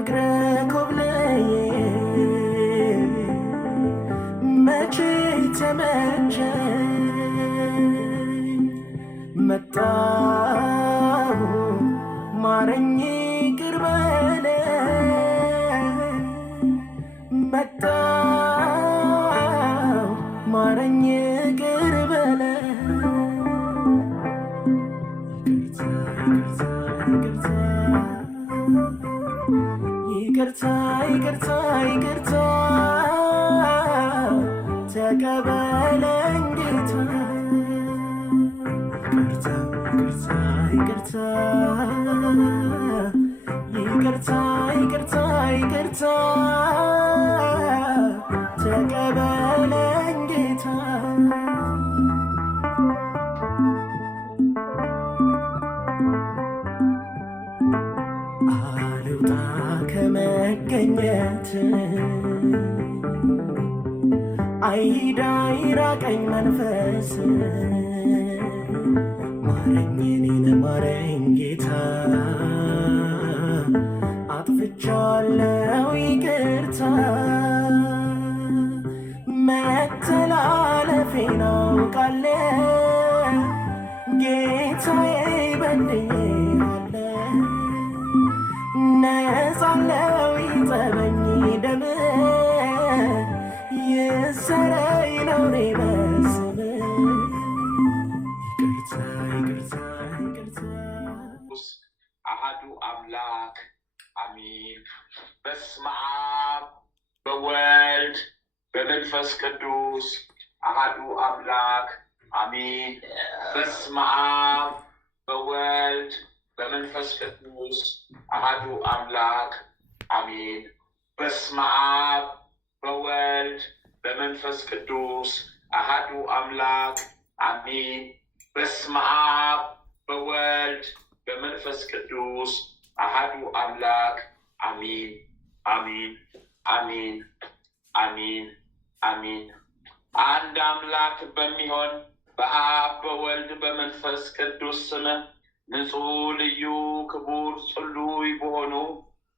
ከፍቅረ ኮብለዬ መቼ ተመቸኝ መጣሁ ማረኝ ይቅር በለኝ መጣሁ ማረኝ ይቅር በለኝ ይቅርታ ይቅርታ ይቅርታ ተቀበለኝ ጌታ ይቅርታ ይቅርታ ይቅርታ ይቅርታ ተቀበለኝ ጌታ አልውጣ ከመገኘት አይሂድ አይራቀኝ መንፈስ ማረኝ እኔን ማረኝ ጌታ አጥፍቻለሁ ይቅርታ መተላለፌን አውቃለሁ ጌታዬ በድያለሁ ነጻለሁ ይጠበኝ ደም ይሰረይ ነውሬ በስምህ ይቅርታ ይቅርታ ይቅርታ አሐዱ አምላክ አሚን። በስመ አብ በወልድ በመንፈስ ቅዱስ አሐዱ አምላክ አሚን። በስመ አብ በወልድ በመንፈስ ቅዱስ አሐዱ አምላክ አሚን። በስመ አብ በወልድ በመንፈስ ቅዱስ አሐዱ አምላክ አሚን። በስመ አብ በወልድ በመንፈስ ቅዱስ አሐዱ አምላክ አሚን አሚን አሚን አሚን አሚን። አንድ አምላክ በሚሆን በአብ በወልድ በመንፈስ ቅዱስ ስም ንጹሕ ልዩ ክቡር ጽሉይ በሆኑ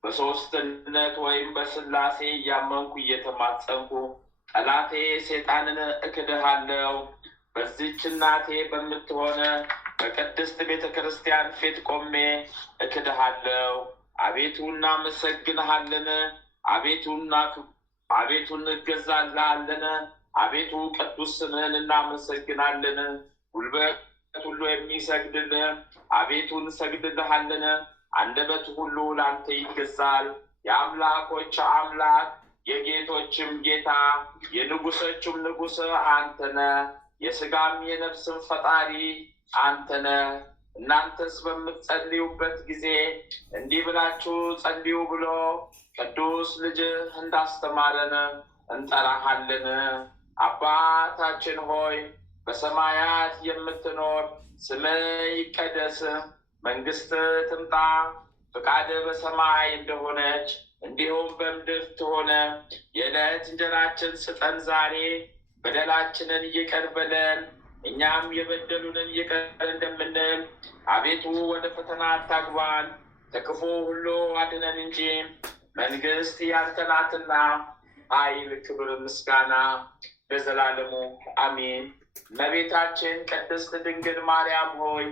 በሦስትነት ወይም በሥላሴ እያመንኩ እየተማጸንኩ ጠላቴ ሰይጣንን እክድሃለሁ። በዚህች እናቴ በምትሆነ በቅድስት ቤተ ክርስቲያን ፊት ቆሜ እክድሃለሁ። አቤቱ እናመሰግንሃለን። አቤቱ እንገዛልሃለን። አቤቱ ቅዱስ ስምህን እናመሰግናለን። ጉልበት ሁሉ የሚሰግድልህ አቤቱ እንሰግድልሃለን። አንደበት ሁሉ ላንተ ይገዛል። የአምላኮች አምላክ የጌቶችም ጌታ የንጉሶችም ንጉሥ አንተነ፣ የሥጋም የነፍስም ፈጣሪ አንተነ። እናንተስ በምትጸልዩበት ጊዜ እንዲህ ብላችሁ ጸልዩ ብሎ ቅዱስ ልጅህ እንዳስተማረን እንጠራሃለን። አባታችን ሆይ በሰማያት የምትኖር ስምህ ይቀደስ፣ መንግሥትህ ትምጣ፣ ፈቃድህ በሰማይ እንደሆነች እንዲሁም በምድር ትሆነ። የዕለት እንጀራችንን ስጠን ዛሬ፣ በደላችንን ይቅር በለን እኛም የበደሉንን ይቅር እንደምንል። አቤቱ ወደ ፈተና አታግባን፣ ከክፉ ሁሉ አድነን እንጂ መንግሥት ያንተ ናትና ኃይል፣ ክብር፣ ምስጋና ለዘላለሙ አሜን። እመቤታችን ቅድስት ድንግል ማርያም ሆይ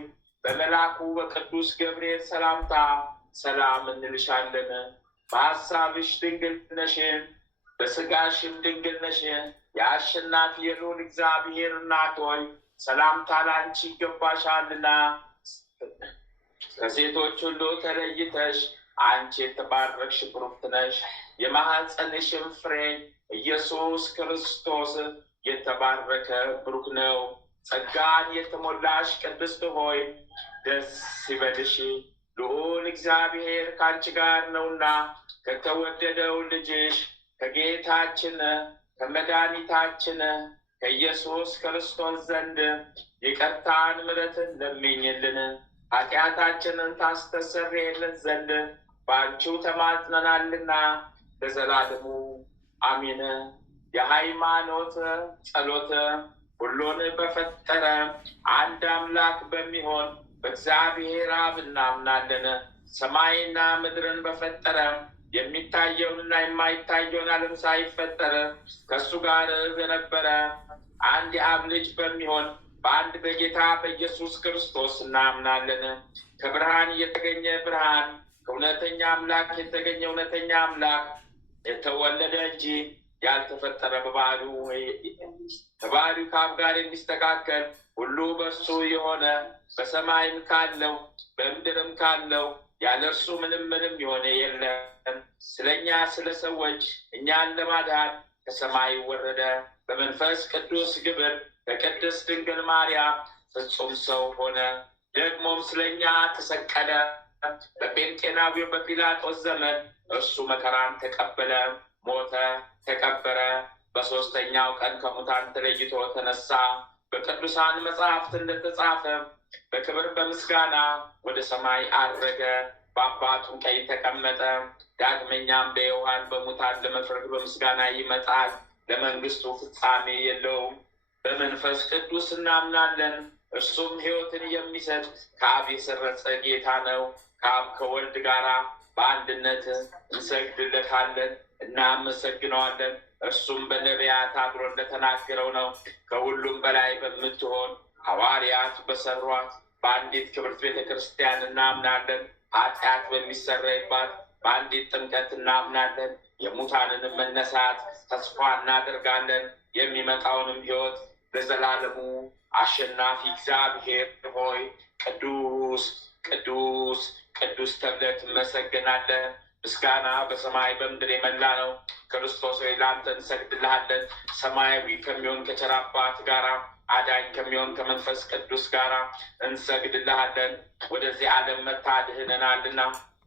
በመልአኩ በቅዱስ ገብርኤል ሰላምታ ሰላም እንልሻለን። በሐሳብሽ ድንግል ነሽ፣ በሥጋሽም ድንግል ነሽ። የአሸናፊ የልዑል እግዚአብሔር እናት ሆይ ሰላምታ ላንቺ ይገባሻልና ከሴቶች ሁሉ ተለይተሽ አንቺ የተባረክሽ ብሩክት ነሽ። የማኅፀንሽም ፍሬ ኢየሱስ ክርስቶስ የተባረከ ብሩክ ነው። ጸጋን የተሞላሽ ቅድስት ሆይ ደስ ይበልሽ፣ ልዑል እግዚአብሔር ከአንቺ ጋር ነውና ከተወደደው ልጅሽ ከጌታችን ከመድኃኒታችን ከኢየሱስ ክርስቶስ ዘንድ ይቅርታን ምሕረትን ለምኝልን፣ ኃጢአታችንን ታስተሰርይልን ዘንድ በአንቺው ተማጽነናልና ለዘላለሙ አሜን። የሃይማኖት ጸሎት። ሁሉን በፈጠረ አንድ አምላክ በሚሆን በእግዚአብሔር አብ እናምናለን። ሰማይና ምድርን በፈጠረ የሚታየውንና የማይታየውን ዓለም ሳይፈጠር ከእሱ ጋር በነበረ አንድ የአብ ልጅ በሚሆን በአንድ በጌታ በኢየሱስ ክርስቶስ እናምናለን። ከብርሃን የተገኘ ብርሃን፣ ከእውነተኛ አምላክ የተገኘ እውነተኛ አምላክ፣ የተወለደ እንጂ ያልተፈጠረ፣ በባህሪው ከአብ ጋር የሚስተካከል፣ ሁሉ በእርሱ የሆነ፣ በሰማይም ካለው በምድርም ካለው ያለ እርሱ ምንም የሆነ የለም። ስለኛ ስለ ሰዎች እኛን ለማዳን ከሰማይ ወረደ። በመንፈስ ቅዱስ ግብር በቅድስት ድንግል ማርያም ፍጹም ሰው ሆነ። ደግሞም ስለኛ ተሰቀለ። በጴንጤናዊው በጲላጦስ ዘመን እርሱ መከራን ተቀበለ፣ ሞተ፣ ተቀበረ። በሦስተኛው ቀን ከሙታን ተለይቶ ተነሳ። በቅዱሳን መጽሐፍት እንደተጻፈ በክብር በምስጋና ወደ ሰማይ አረገ፣ በአባቱም ቀኝ ተቀመጠ። ዳግመኛም በዮሐን በሙታን ለመፍረድ በምስጋና ይመጣል። ለመንግስቱ ፍጻሜ የለውም። በመንፈስ ቅዱስ እናምናለን። እርሱም ሕይወትን የሚሰጥ ከአብ የሰረጸ ጌታ ነው። ከአብ ከወልድ ጋራ በአንድነት እንሰግድለታለን፣ እናመሰግነዋለን። እርሱም በነቢያት አድሮ እንደተናገረው ነው። ከሁሉም በላይ በምትሆን ሐዋርያት በሰሯት በአንዲት ክብርት ቤተ ክርስቲያን እናምናለን። ኃጢአት በሚሰረይባት በአንዲት ጥምቀት እናምናለን። የሙታንንም መነሳት ተስፋ እናደርጋለን። የሚመጣውንም ሕይወት ለዘላለሙ አሸናፊ እግዚአብሔር ሆይ ቅዱስ ቅዱስ ቅዱስ ተብለህ ትመሰገናለህ። ምስጋና በሰማይ በምድር የመላ ነው። ክርስቶስ ሆይ ለአንተ እንሰግድልሃለን። ሰማያዊ ከሚሆን ከቸር አባት ጋራ አዳኝ ከሚሆን ከመንፈስ ቅዱስ ጋራ እንሰግድልሃለን። ወደዚህ ዓለም መታድህነናልና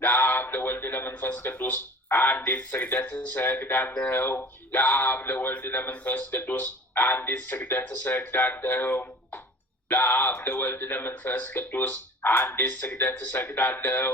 ለአብ ለወልድ ለመንፈስ ቅዱስ አንዲት ስግደት እሰግዳለሁ። ለአብ ለወልድ ለመንፈስ ቅዱስ አንዲት ስግደት እሰግዳለሁ። ለአብ ለወልድ ለመንፈስ ቅዱስ አንዲት ስግደት እሰግዳለሁ።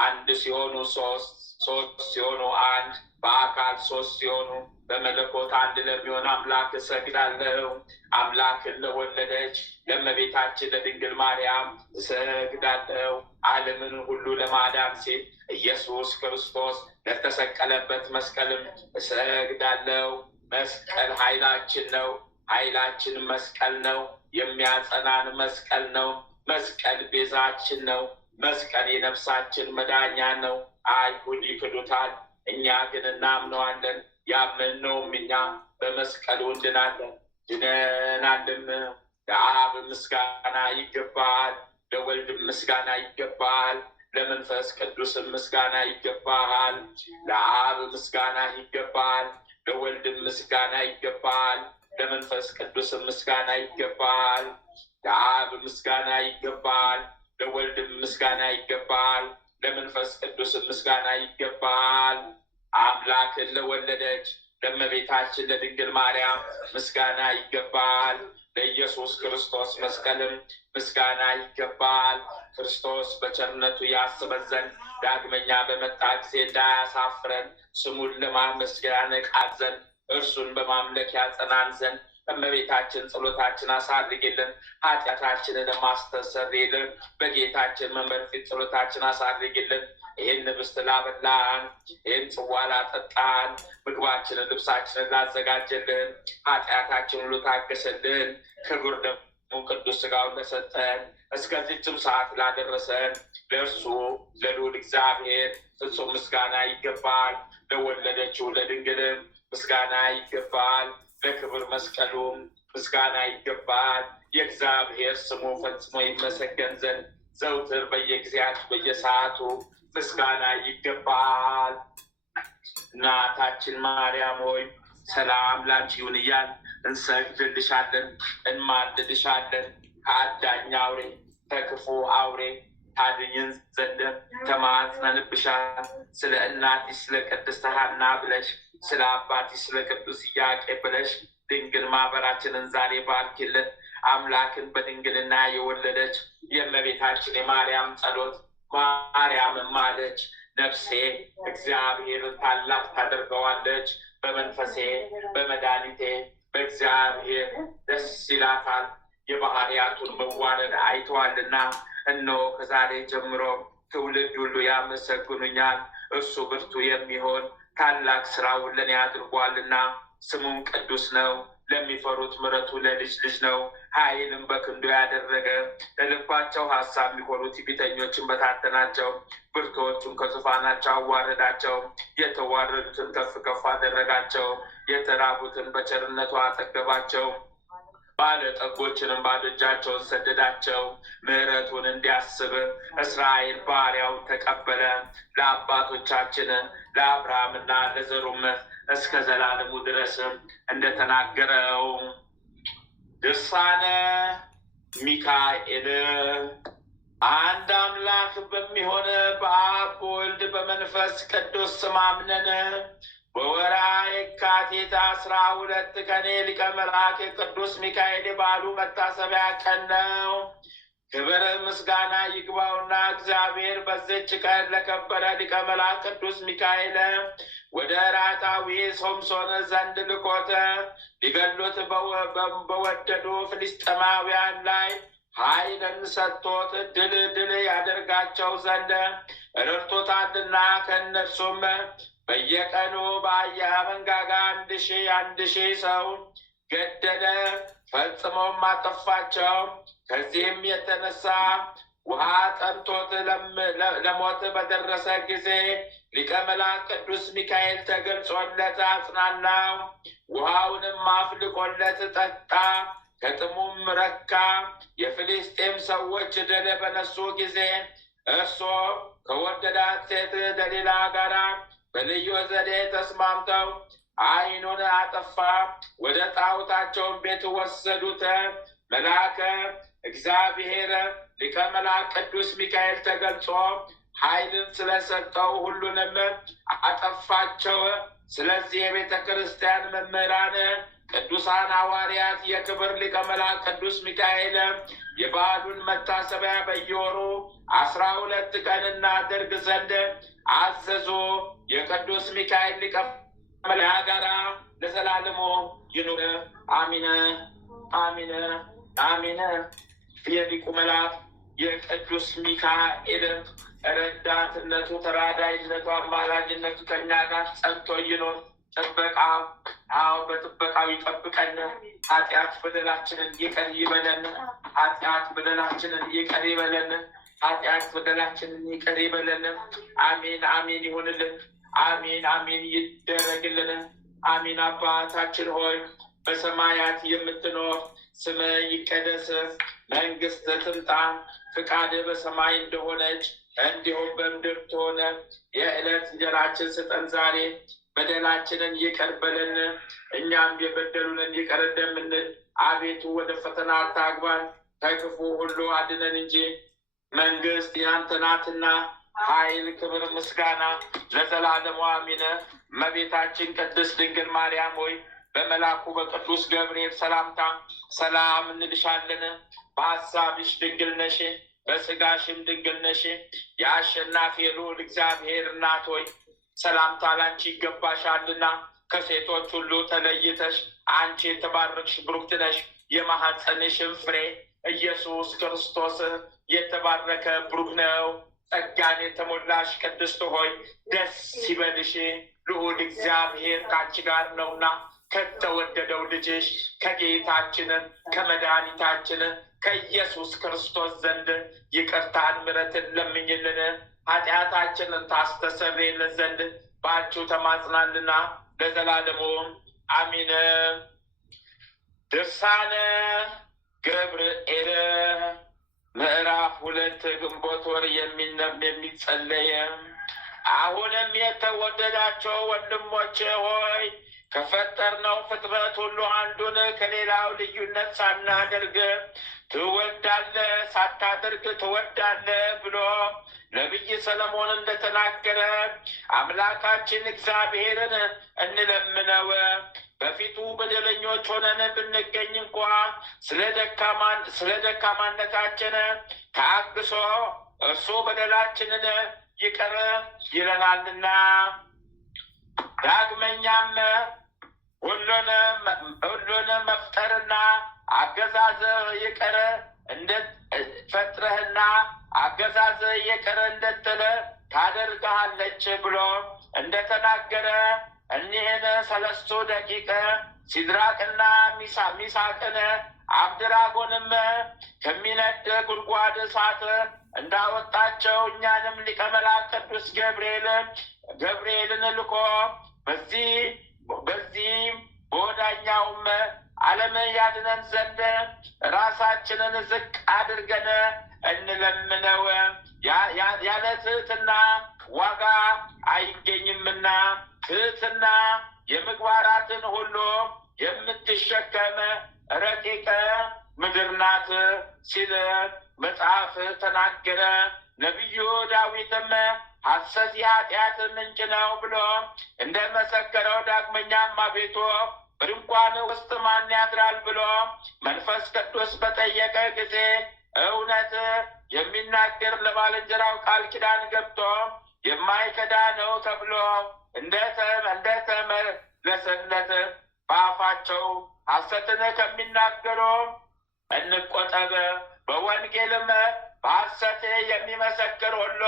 አንድ ሲሆኑ ሶስት፣ ሶስት ሲሆኑ አንድ፣ በአካል ሶስት ሲሆኑ በመለኮት አንድ ለሚሆን አምላክ እሰግዳለሁ። አምላክን ለወለደች ለእመቤታችን ለድንግል ማርያም እሰግዳለሁ። ዓለምን ሁሉ ለማዳን ሲል ኢየሱስ ክርስቶስ ለተሰቀለበት መስቀልም እሰግዳለሁ። መስቀል ኃይላችን ነው። ኃይላችን መስቀል ነው። የሚያጸናን መስቀል ነው። መስቀል ቤዛችን ነው። መስቀል የነፍሳችን መዳኛ ነው። አይሁድ ይክዱታል፣ እኛ ግን እናምነዋለን። ያመንነውም እኛ በመስቀሉ እንድናለን፣ ድነናልም። ለአብ ምስጋና ይገባል፣ ለወልድ ምስጋና ይገባል፣ ለመንፈስ ቅዱስም ምስጋና ይገባል። ለአብ ምስጋና ይገባል፣ ለወልድ ምስጋና ይገባል፣ ለመንፈስ ቅዱስም ምስጋና ይገባል። ለአብ ምስጋና ይገባል፣ ለወልድ ምስጋና ይገባል፣ ለመንፈስ ቅዱስ ምስጋና ይገባል። አምላክን ለወለደች ለእመቤታችን ለድንግል ማርያም ምስጋና ይገባል። ለኢየሱስ ክርስቶስ መስቀልም ምስጋና ይገባል። ክርስቶስ በቸርነቱ ያስበን ዘንድ ዳግመኛ በመጣ ጊዜ እንዳያሳፍረን ስሙን ለማመስገን ያነቃን ዘንድ እርሱን በማምለክ ያጸናን ዘንድ እመቤታችን ጸሎታችን አሳርግልን፣ ኃጢአታችንን ማስተሰርይልን። በጌታችን መንበር ፊት ጸሎታችን አሳርግልን። ይህን ህብስት ላበላን፣ ይህን ጽዋ ላጠጣን፣ ምግባችንን ልብሳችንን ላዘጋጀልን፣ ኃጢአታችን ሁሉ ታገሰልን፣ ክቡር ደግሞ ቅዱስ ሥጋውን ለሰጠን፣ እስከዚህችም ሰዓት ላደረሰን ለእርሱ ለልዑል እግዚአብሔር ፍጹም ምስጋና ይገባል። ለወለደችው ለድንግልም ምስጋና ይገባል። ለክብር መስቀሉም ምስጋና ይገባል። የእግዚአብሔር ስሙ ፈጽሞ ይመሰገን ዘንድ ዘውትር በየጊዜያቱ በየሰዓቱ ምስጋና ይገባል። እናታችን ማርያም ሆይ ሰላም ላንቺ ይሁን እያል እንሰግድልሻለን፣ እንማልድልሻለን። ከአዳኝ አውሬ ከክፉ አውሬ ታድኝን ዘንድ ተማጽነንብሻል። ስለ እናትሽ ስለ ቅድስት ሐና ብለሽ ስለ አባትሽ ስለ ቅዱስ ኢያቄም ብለሽ ድንግል ማህበራችንን ዛሬ ባርኪልን። አምላክን በድንግልና የወለደች የእመቤታችን የማርያም ጸሎት ማርያምን ማለች። ነፍሴ እግዚአብሔርን ታላቅ ታደርገዋለች፣ በመንፈሴ በመድኃኒቴ በእግዚአብሔር ደስ ይላታል። የባህርያቱን መዋረድ አይተዋልና እነሆ ከዛሬ ጀምሮ ትውልድ ሁሉ ያመሰግኑኛል። እርሱ ብርቱ የሚሆን ታላቅ ስራውን ለኔ አድርጓልና ስሙም ቅዱስ ነው። ለሚፈሩት ምሕረቱ ለልጅ ልጅ ነው። ኃይልም በክንዱ ያደረገ ለልባቸው ሐሳብ የሚሆኑ ትዕቢተኞችን በታተናቸው። ብርቱዎቹን ከዙፋናቸው አዋረዳቸው። የተዋረዱትን ከፍ ከፍ አደረጋቸው። የተራቡትን በቸርነቱ አጠገባቸው። ባለጠጎችንም ባዶ እጃቸውን ሰደዳቸው። ምሕረቱን እንዲያስብ እስራኤል ባሪያውን ተቀበለ። ለአባቶቻችን ለአብርሃምና ለዘሩም እስከ ዘላለሙ ድረስ እንደተናገረው። ድርሳነ ሚካኤል። አንድ አምላክ በሚሆን በአብ በወልድ በመንፈስ ቅዱስ ስም አምነን በወርኃ የካቲት 12 ቀን ሊቀ መላእክት ቅዱስ ሚካኤል የበዓሉ መታሰቢያ ቀን ነው። ክብር ምስጋና ይግባውና እግዚአብሔር በዚች ቀን ለከበረ ሊቀ መላእክት ቅዱስ ሚካኤል ወደ ራታዊ ሶምሶን ዘንድ ልኮት ሊገሉት በወደዱ ፍልስጥኤማውያን ላይ ኃይልን ሰጥቶት ድል ያደርጋቸው ዘንድ ረድቶታልና ከእነርሱም በየቀኑ በአህያ መንጋጋ 1000 ሰው ገደለ፣ ፈጽሞም አጠፋቸው። ከዚህም የተነሳ ውሃ ጠምቶት ለሞት በደረሰ ጊዜ ሊቀ መላእክት ቅዱስ ሚካኤል ተገልጾለት አጽናናው። ውሃውንም አፍልቆለት ጠጣ፣ ከጥሙም ረካ። የፍልስጤም ሰዎች ድል በነሱ ጊዜ እርሶ ከወደዳት ሴት ደሊላ ጋራ በልዩ ዘዴ ተስማምተው ዓይኑን አጠፋ። ወደ ጣዖታቸውን ቤት ወሰዱት። መልአከ እግዚአብሔር ሊቀ መላእክት ቅዱስ ሚካኤል ተገልጾ ኃይልን ስለሰጠው ሁሉንም አጠፋቸው። ስለዚህ የቤተ ክርስቲያን መምህራን ቅዱሳን ሐዋርያት የክብር ሊቀ መላእክት ቅዱስ ሚካኤል የበዓሉን መታሰቢያ በየወሩ 12 ቀን እናደርግ ዘንድ አዘዙ። የቅዱስ ሚካኤል ሊቀ መላእክት ጋራ ለዘላለሙ ይኑር፣ አሚን አሚን አሚን። የሊቁ መልአክ የቅዱስ ሚካኤል ረዳትነቱ፣ ተራዳይነቱ፣ አማላጅነቱ ከኛ ጋር ጸንቶ ይኖር። በጥበቃው ይጠብቀን። ኃጢአት በደላችንን ይቅር ይበለን። ኃጢአት በደላችንን ይቅር ይበለን። ኃጢአት በደላችንን ይቅር ይበለን። አሜን አሜን ይሁንልን። አሜን አሜን ይደረግልን። አሜን። አባታችን ሆይ በሰማያት የምትኖር ስምህ ይቀደስ፣ መንግሥትህ ትምጣ፣ ፍቃድህ በሰማይ እንደሆነች እንዲሁም በምድር ትሆን። የዕለት እንጀራችን ስጠን ዛሬ፣ በደላችንን ይቅር በለን እኛም የበደሉንን ይቅር እንደምንል። አቤቱ ወደ ፈተና አታግባን፣ ከክፉ ሁሉ አድነን እንጂ መንግሥት ያንተ ናትና ኃይል፣ ክብር፣ ምስጋና ለዘላለሙ አሜን። እመቤታችን ቅድስት ድንግል ማርያም ሆይ በመልአኩ በቅዱስ ገብርኤል ሰላምታ ሰላም እንልሻለን። በሐሳብሽ ድንግል ነሽ፣ በሥጋሽም ድንግል ነሽ። የአሸናፊ ልዑል እግዚአብሔር እናት ሆይ ሰላምታ ላንቺ ይገባሻልና ከሴቶች ሁሉ ተለይተሽ አንቺ የተባረክሽ ብሩክት ነሽ። የማኅፀንሽም ፍሬ ኢየሱስ ክርስቶስ የተባረከ ብሩክ ነው። ጸጋን የተሞላሽ ቅድስት ሆይ ደስ ይበልሽ፣ ልዑል እግዚአብሔር ከአንቺ ጋር ነውና ከተወደደው ልጅሽ ከጌታችን ከመድኃኒታችን ከኢየሱስ ክርስቶስ ዘንድ ይቅርታን ምሕረትን ለምኝልን ኃጢአታችንን ታስተሰርይልን ዘንድ በአንቺው ተማጽናልና ለዘላለሙ አሚን። ድርሳነ ገብርኤል ምዕራፍ 2 ግንቦት ወር የሚጸለይ። አሁንም የተወደዳቸው ወንድሞቼ ሆይ ከፈጠርነው ፍጥረት ሁሉ አንዱን ከሌላው ልዩነት ሳናደርግ ትወዳለህ፣ ሳታደርግ ትወዳለህ ብሎ ነቢይ ሰለሞን እንደተናገረ አምላካችን እግዚአብሔርን እንለምነው። በፊቱ በደለኞች ሆነን ብንገኝ እንኳ ስለ ደካማነታችን ታግሶ እርሱ በደላችንን ይቅር ይለናልና። ዳግመኛም ሁሉን መፍጠርና አገዛዝ ይቅር ፈጥረህና አገዛዝ ይቅር እንደትለ ታደርግሃለች ብሎ እንደተናገረ እኒህን 3 ደቂቅ ሲድራቅና ሚሳቅን አብደናጎንም ከሚነድ ጉድጓድ እሳት እንዳወጣቸው እኛንም ሊቀ መላእክት ቅዱስ ገብርኤልን ልኮ በዚህ በወዳኛውም ዓለም ያድነን ዘንድ ራሳችንን ዝቅ አድርገን እንለምነው። ያለ ትሕትና ዋጋ አይገኝምና ትሕትና የምግባራትን ሁሉ የምትሸከም ረቂቅ ምድር ናት ሲል መጽሐፍ ተናገረ። ነቢዩ ዳዊትም ሐሰት የኃጢአት ምንጭ ነው ብሎ እንደመሰከረው ዳግመኛም አቤቱ በድንኳን ውስጥ ማን ያድራል ብሎ መንፈስ ቅዱስ በጠየቀ ጊዜ እውነት የሚናገር ለባልንጀራው ቃል ኪዳን ገብቶ የማይከዳ ነው ተብሎ እንደተመለሰለት በአፋቸው ሐሰትን ከሚናገሩ እንቆጠብ። በወንጌልም በሐሰት የሚመሰክር ሁሉ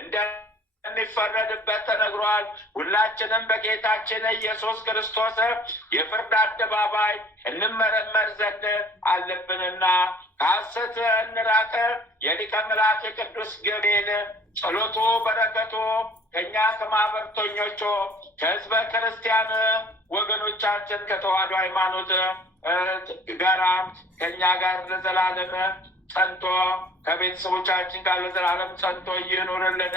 እንደሚፈረድበት ተነግሯል። ሁላችንም በጌታችን ኢየሱስ ክርስቶስ የፍርድ አደባባይ እንመረመር ዘንድ አለብንና ከሐሰት እንራቅ። የሊቀ መላእክት ቅዱስ ገብርኤል ጸሎቱ በረከቱ ከእኛ ከማኅበርተኞቹ ከሕዝበ ክርስቲያን ወገኖቻችን ከተዋሕዶ ሃይማኖት ጋራ ከእኛ ጋር ለዘላለም ጸንቶ ከቤተሰቦቻችን ጋር ለዘላለም ጸንቶ ይኑርልን።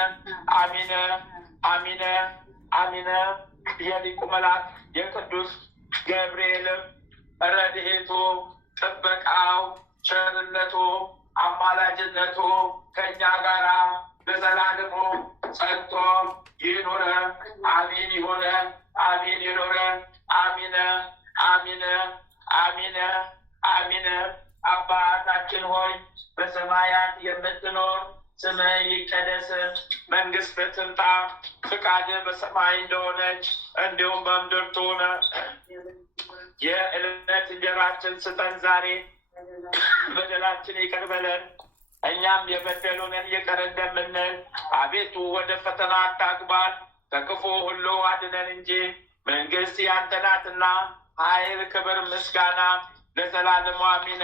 አሚን አሚን አሚን። የሊቁ መልአክ የቅዱስ ገብርኤል ረድኤቱ፣ ጥበቃው፣ ቸርነቱ፣ አማላጅነቱ ከእኛ ጋራ ለዘላለሙ ጸንቶ ይኑር። አሚን ይሁን። አሚን ይኑር። አሚን አሚን አሚን አሚን። አባታችን ሆይ በሰማያት የምትኖር ስምህ ይቀደስ፣ መንግሥትህ ትምጣ፣ ፍቃድህ በሰማይ እንደሆነች እንዲሁም በምድር ትሁን። የዕለት እንጀራችን ስጠን ዛሬ፣ በደላችን ይቅር በለን እኛም የበደሉንን ይቅር እንደምንል፣ አቤቱ ወደ ፈተና አታግባን ከክፉ ሁሉ አድነን እንጂ መንግሥት ያንተ ናትና ኃይል፣ ክብር፣ ምስጋና ለዘላለሙ አሚን።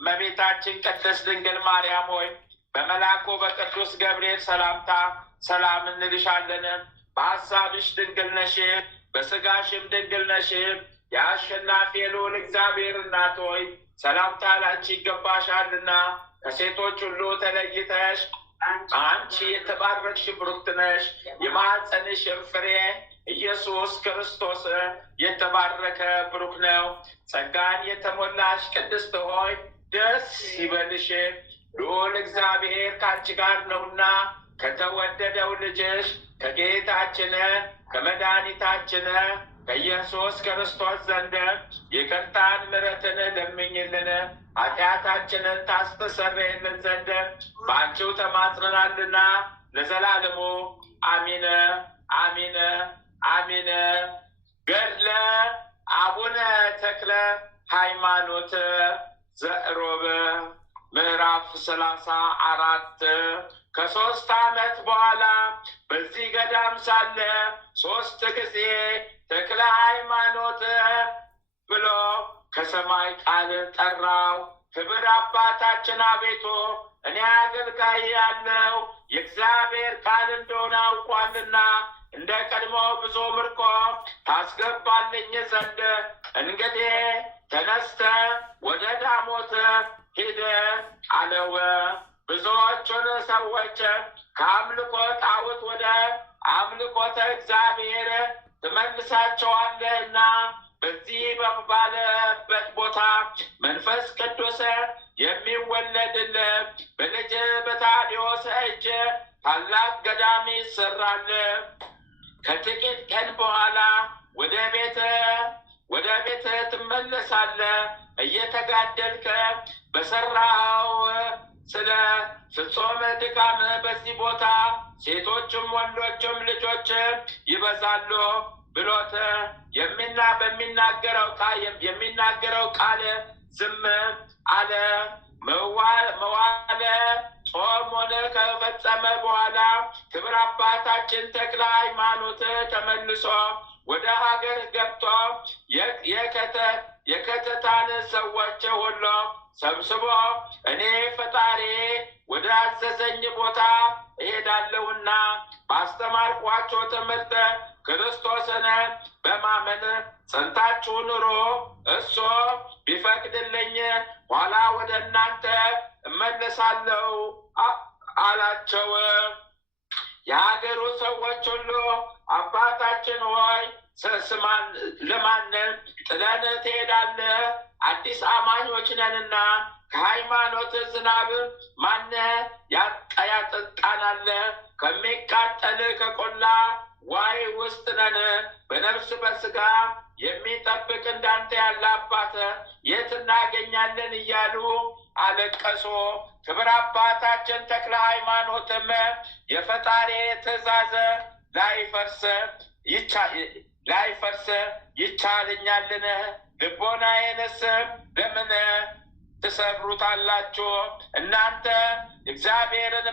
እመቤታችን ቅድስት ድንግል ማርያም ሆይ በመልአኩ በቅዱስ ገብርኤል ሰላምታ ሰላም እንልሻለን። በሐሳብሽ ድንግል ነሽ፣ በሥጋሽም ድንግል ነሽ። የአሸናፊ ልዑል እግዚአብሔር እናት ሆይ ሰላምታ ላንቺ ይገባሻልና ከሴቶች ሁሉ ተለይተሽ አንቺ የተባረክሽ ብሩክት ነሽ። የማኅፀንሽም ፍሬ ኢየሱስ ክርስቶስ የተባረከ ብሩክ ነው። ጸጋን የተሞላሽ ቅድስት ሆይ ደስ ይበልሽ፣ ልዑል እግዚአብሔር ከአንቺ ጋር ነውና ከተወደደው ልጅሽ ከጌታችን ከመድኃኒታችን ከኢየሱስ ክርስቶስ ዘንድ ይቅርታን ምሕረትን ለምኝልን ኃጢአታችንን ታስተሰርይልን ዘንድ በአንቺው ተማጽነናልና ለዘላለሙ አሚን አሚን አሚን። ገድለ አቡነ ተክለ ሃይማኖት ዘዕሮብ ምዕራፍ 34 ከ3 ዓመት በኋላ በዚህ ገዳም ሳለ 3 ጊዜ ተክለ ሃይማኖት ብሎ ከሰማይ ቃል ጠራው። ክብር አባታችን አቤቱ እኔ አገልጋይ ያለው የእግዚአብሔር ቃል እንደሆነ አውቋልና እንደ ቀድሞ ብዙ ምርኮ ታስገባልኝ ዘንድ እንግዲህ ተነስተ ወደ ዳሞት ሂድ አለው። ብዙዎቹን ሰዎች ከአምልኮ ጣዖት ወደ አምልኮተ እግዚአብሔር ትመልሳቸዋለህና በዚህ ባለበት ቦታ መንፈስ ቅዱስ የሚወለድልህ በልጅ በታዲዮስ እጅ ታላቅ ገዳም ይሰራል። ከጥቂት ቀን በኋላ ወደ ቤት ትመለሳለህ። እየተጋደልክ በሰራው ስለ ፍጹም ድካም በዚህ ቦታ ሴቶችም ወንዶችም ልጆች ይበዛሉ ብሎት የሚናገረው ቃል ዝም አለ። መዋለ ጾሙን ከፈጸመ በኋላ ክብር አባታችን ተክለ ሃይማኖት ተመልሶ ወደ ሀገር ገብቶ የከተታን ሰዎች ሁሉ ሰብስቦ እኔ ፈጣሪ ወደ አዘዘኝ ቦታ እሄዳለሁና ባስተማርኳቸው ትምህርት ክርስቶስን በማመን ጸንታችሁ ኑሩ፣ እሱ ቢፈቅድልኝ ኋላ ወደ እናንተ እመለሳለሁ አላቸው። የሀገሩ ሰዎች ሁሉ አባታችን ሆይ ለማንን ጥለን ትሄዳለህ? አዲስ አማኞች ነንና ከሃይማኖት ዝናብ ማን ያጠጣናል? ከሚቃጠል ከቆላ ዋይ ውስጥ ነን። በነፍስ በስጋ የሚጠብቅ እንዳንተ ያለ አባት የት እናገኛለን? እያሉ አለቀሱ። ክብር አባታችን ተክለ ሃይማኖትም የፈጣሪ ትእዛዝ ላይፈርስ ይቻለኛልን? ልቦናዬንስ ለምን ትሰብሩታላችሁ? እናንተ እግዚአብሔርን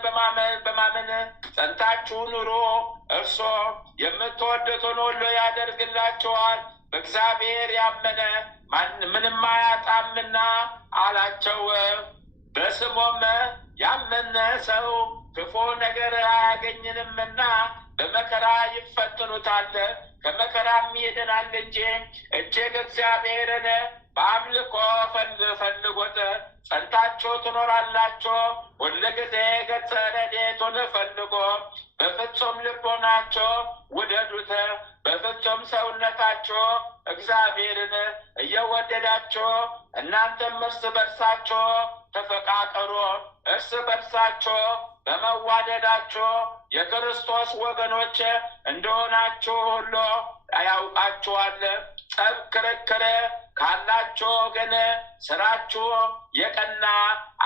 በማመን ጸንታችሁ ኑሩ፣ እርሶ የምትወዱትን ሁሉ ያደርግላችኋል። በእግዚአብሔር ያመነ ምንም አያጣምና አላቸው። በስሙም ያመነ ሰው ክፉ ነገር አያገኝንምና በመከራ ይፈትኑታል፣ ከመከራም ይድናል እንጂ እጅግ እግዚአብሔርን በአምልኮ ፈልጉት ጸንታችሁ ትኖራላችሁ። ሁልጊዜ ገጸ ረድኤቱን ፈልጉ፣ በፍጹም ልቦናችሁ ውደዱት፣ በፍጹም ሰውነታችሁ እግዚአብሔርን እየወደዳችሁ እናንተም እርስ በርሳችሁ ተፈቃቀሩ። እርስ በርሳችሁ በመዋደዳችሁ የክርስቶስ ወገኖች እንደሆናችሁ ሁሉ ያውቃችኋል። ጸብ፣ ክርክር ካላችሁ ግን ስራችሁ የቀና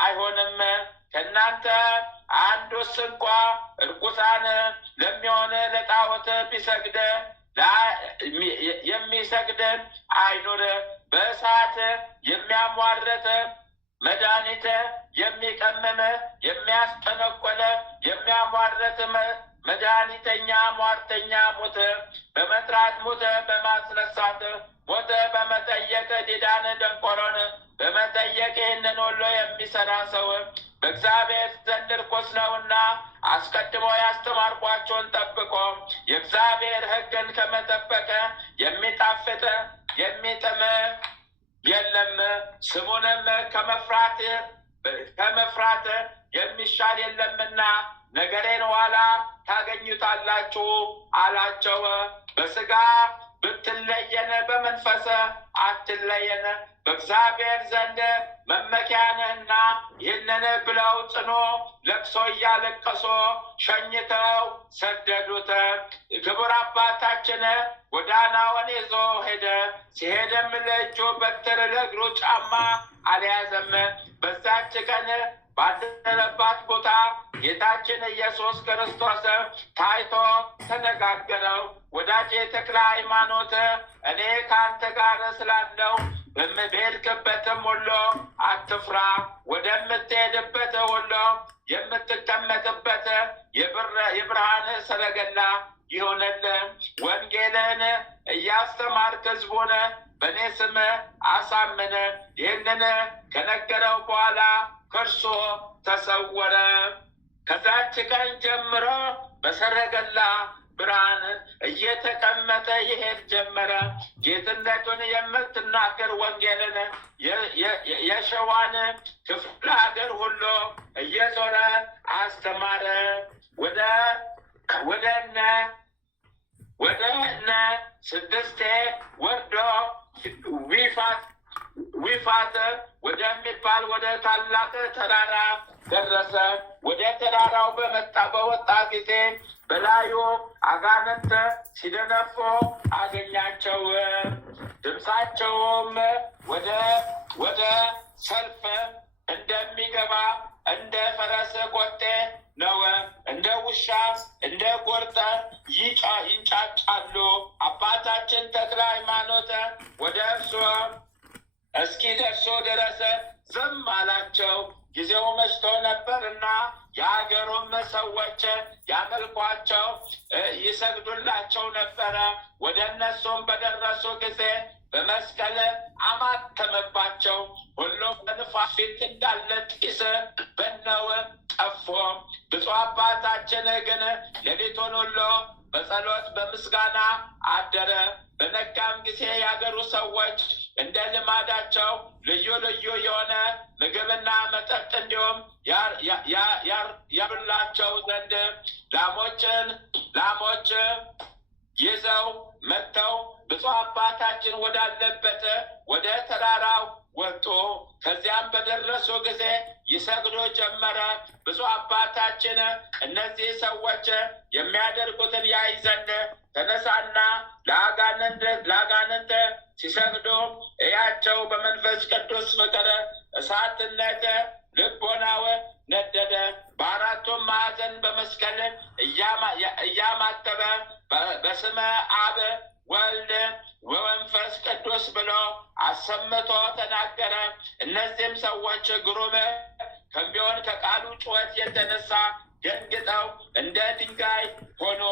አይሆንም። ከእናንተ አንዱስ እንኳ እርኩሳን ለሚሆን ለጣዖት የሚሰግድ አይኑር። በእሳት የሚያሟርት መድኃኒት የሚቀመም የሚያስጠነቆለ የሚያሟርት መድኃኒተኛ ሟርተኛ ሞተ በመጥራት ሞተ በማስነሳት ሞተ በመጠየቅ ዲዳን ደንቆሮን በመጠየቅ ይህንን ሁሉ የሚሰራ ሰው በእግዚአብሔር ዘንድ ርኩስ ነውና አስቀድሞ ያስተማርኳቸውን ጠብቆ የእግዚአብሔር ሕግን ከመጠበቅ የሚጣፍጥ የሚጥም የለም። ስሙንም ከመፍራት የሚሻል የለምና ነገሬን ኋላ ታገኙታላችሁ አላቸው። በስጋ ብትለየን በመንፈስ አትለየን፣ በእግዚአብሔር ዘንድ መመኪያ ነህና። ይህንን ብለው ጽኑ ለቅሶ እያለቀሱ ሸኝተው ሰደዱት። ክቡር አባታችን ጎዳናውን ይዞ ሄደ። ሲሄድም ለእጁ በትር ለእግሩ ጫማ አልያዘም። በዛች ቀን ባደረባት ቦታ ጌታችን ኢየሱስ ክርስቶስ ታይቶ ተነጋገረው። ወዳጄ ተክለ ሃይማኖት እኔ ከአንተ ጋር ስላለው በሄድክበትም ሁሉ አትፍራ። ወደምትሄድበት ሁሉ የምትቀመጥበት የብርሃን ሰረገላ ይሆንልህ። ወንጌልን እያስተማርክ ሕዝቡን በእኔ ስም አሳምን። ይህንን ከነገረው በኋላ ከእርሱ ተሰወረ። ከዛች ቀን ጀምሮ በሰረገላ ብርሃን እየተቀመጠ ይሄድ ጀመረ። ጌትነቱን የምትናገር ወንጌልን የሸዋን ክፍለ ሀገር ሁሉ እየዞረ አስተማረ። ወደ እነ ስድስቴ ወርዶ ዊፋት ወደሚባል ወደ ታላቅ ተራራ ደረሰ። ወደ ተራራው በወጣ ጊዜ በላዩ አጋንንት ሲደነፉ አገኛቸው። ድምፃቸውም ወደ ሰልፍ እንደሚገባ እንደ ፈረስ ኮቴ ነው። እንደ ውሻ እንደ ጎርጠ ይንጫጫሉ። አባታችን ተክለ ሃይማኖት ወደ እርሱ እስኪደርሱ ድረስ ዝም አላቸው። ጊዜው መሽቶ ነበርና የአገሩም ሰዎች ያመልኳቸው ይሰግዱላቸው ነበረ። ወደ እነሱም በደረሱ ጊዜ በመስቀል አማተመባቸው። ሁሉም በንፋስ ፊት እንዳለ ጢስ በነው ጠፉ። ብፁዕ አባታችን ግን ሌሊቱን ሁሉ በጸሎት በምስጋና አደረ። በነጋም ጊዜ የአገሩ ሰዎች እንደ ልማዳቸው ልዩ ልዩ የሆነ ምግብና መጠጥ እንዲሁም ያሩላቸው ዘንድ ላሞች ይዘው መጥተው ብፁዕ አባታችን ወዳለበት ወደ ተራራው ወጡ። ከዚያም በደረሱ ጊዜ ይሰግዱ ጀመረ። ብፁዕ አባታችን እነዚህ ሰዎች የሚያደርጉትን ያይ ዘንድ ተነሳና ለአጋንንት ሲሰግዱ እያቸው። በመንፈስ ቅዱስ ፍቅር እሳትነት ልቦናው ነደደ። በአራቱም ማዕዘን በመስቀል እያማተበ በስመ አብ ወልድ ወመንፈስ ቅዱስ ብሎ አሰምቶ ተናገረ። እነዚህም ሰዎች ግሩም ከሚሆን ከቃሉ ጩኸት የተነሳ ደንግጠው እንደ ድንጋይ ሆኖ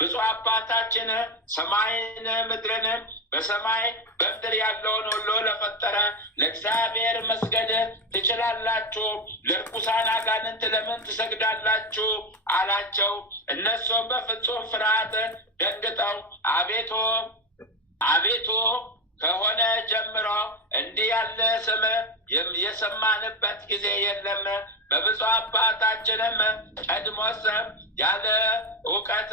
ብፁዕ አባታችን ሰማይን ምድርን በሰማይ በምድር ያለውን ሁሉ ለፈጠረ ለእግዚአብሔር መስገድ ትችላላችሁ፣ ለርኩሳን አጋንንት ለምን ትሰግዳላችሁ አላቸው። እነሱም በፍጹም ፍርሃት ደንግጠው አቤቱ ከሆነ ጀምሮ እንዲህ ያለ ስም የሰማንበት ጊዜ የለም። በብፁዕ አባታችንም ቀድሞስ ያለ እውቀት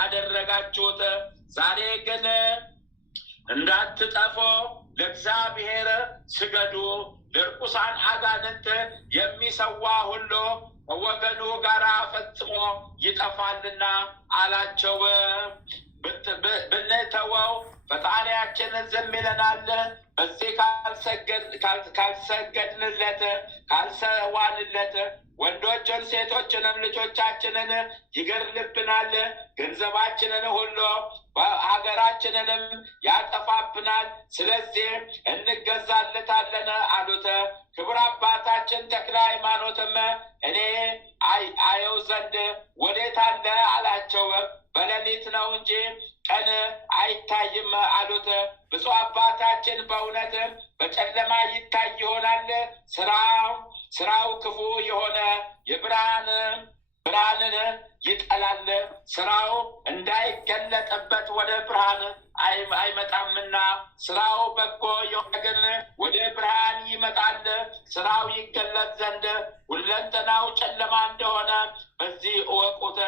አደረጋችሁት። ዛሬ ግን እንዳትጠፉ ለእግዚአብሔር ስገዱ። ለርኩሳን አጋንንት የሚሰዋ ሁሉ ከወገኑ ጋር ፈጽሞ ይጠፋልና አላቸው። ብንተወው ፈጣሪያችን ዝም ይለናል። በዚህ ካልሰገድንለት ካልሰዋንለት ወንዶችን ሴቶችንም ልጆቻችንን ይገድልብናል፣ ገንዘባችንን ሁሉ ሀገራችንንም ያጠፋብናል። ስለዚህ እንገዛለታለን አሉት። ክቡር አባታችን ተክለ ሃይማኖትም እኔ አየው ዘንድ ወዴት አለ አላቸው። በሌሊት ነው እንጂ ቀን አይታይም አሉት። ብፁዕ አባታችን በእውነት በጨለማ ይታይ ይሆናል። ስራው ክፉ የሆነ ብርሃንን ይጠላል። ስራው እንዳይገለጥበት ወደ ብርሃን አይመጣምና፣ ስራው በጎ የሆነ ግን ወደ ብርሃን ይመጣል። ስራው ይገለጥ ዘንድ ሁለንተናው ጨለማ እንደሆነ በዚህ እወቁት።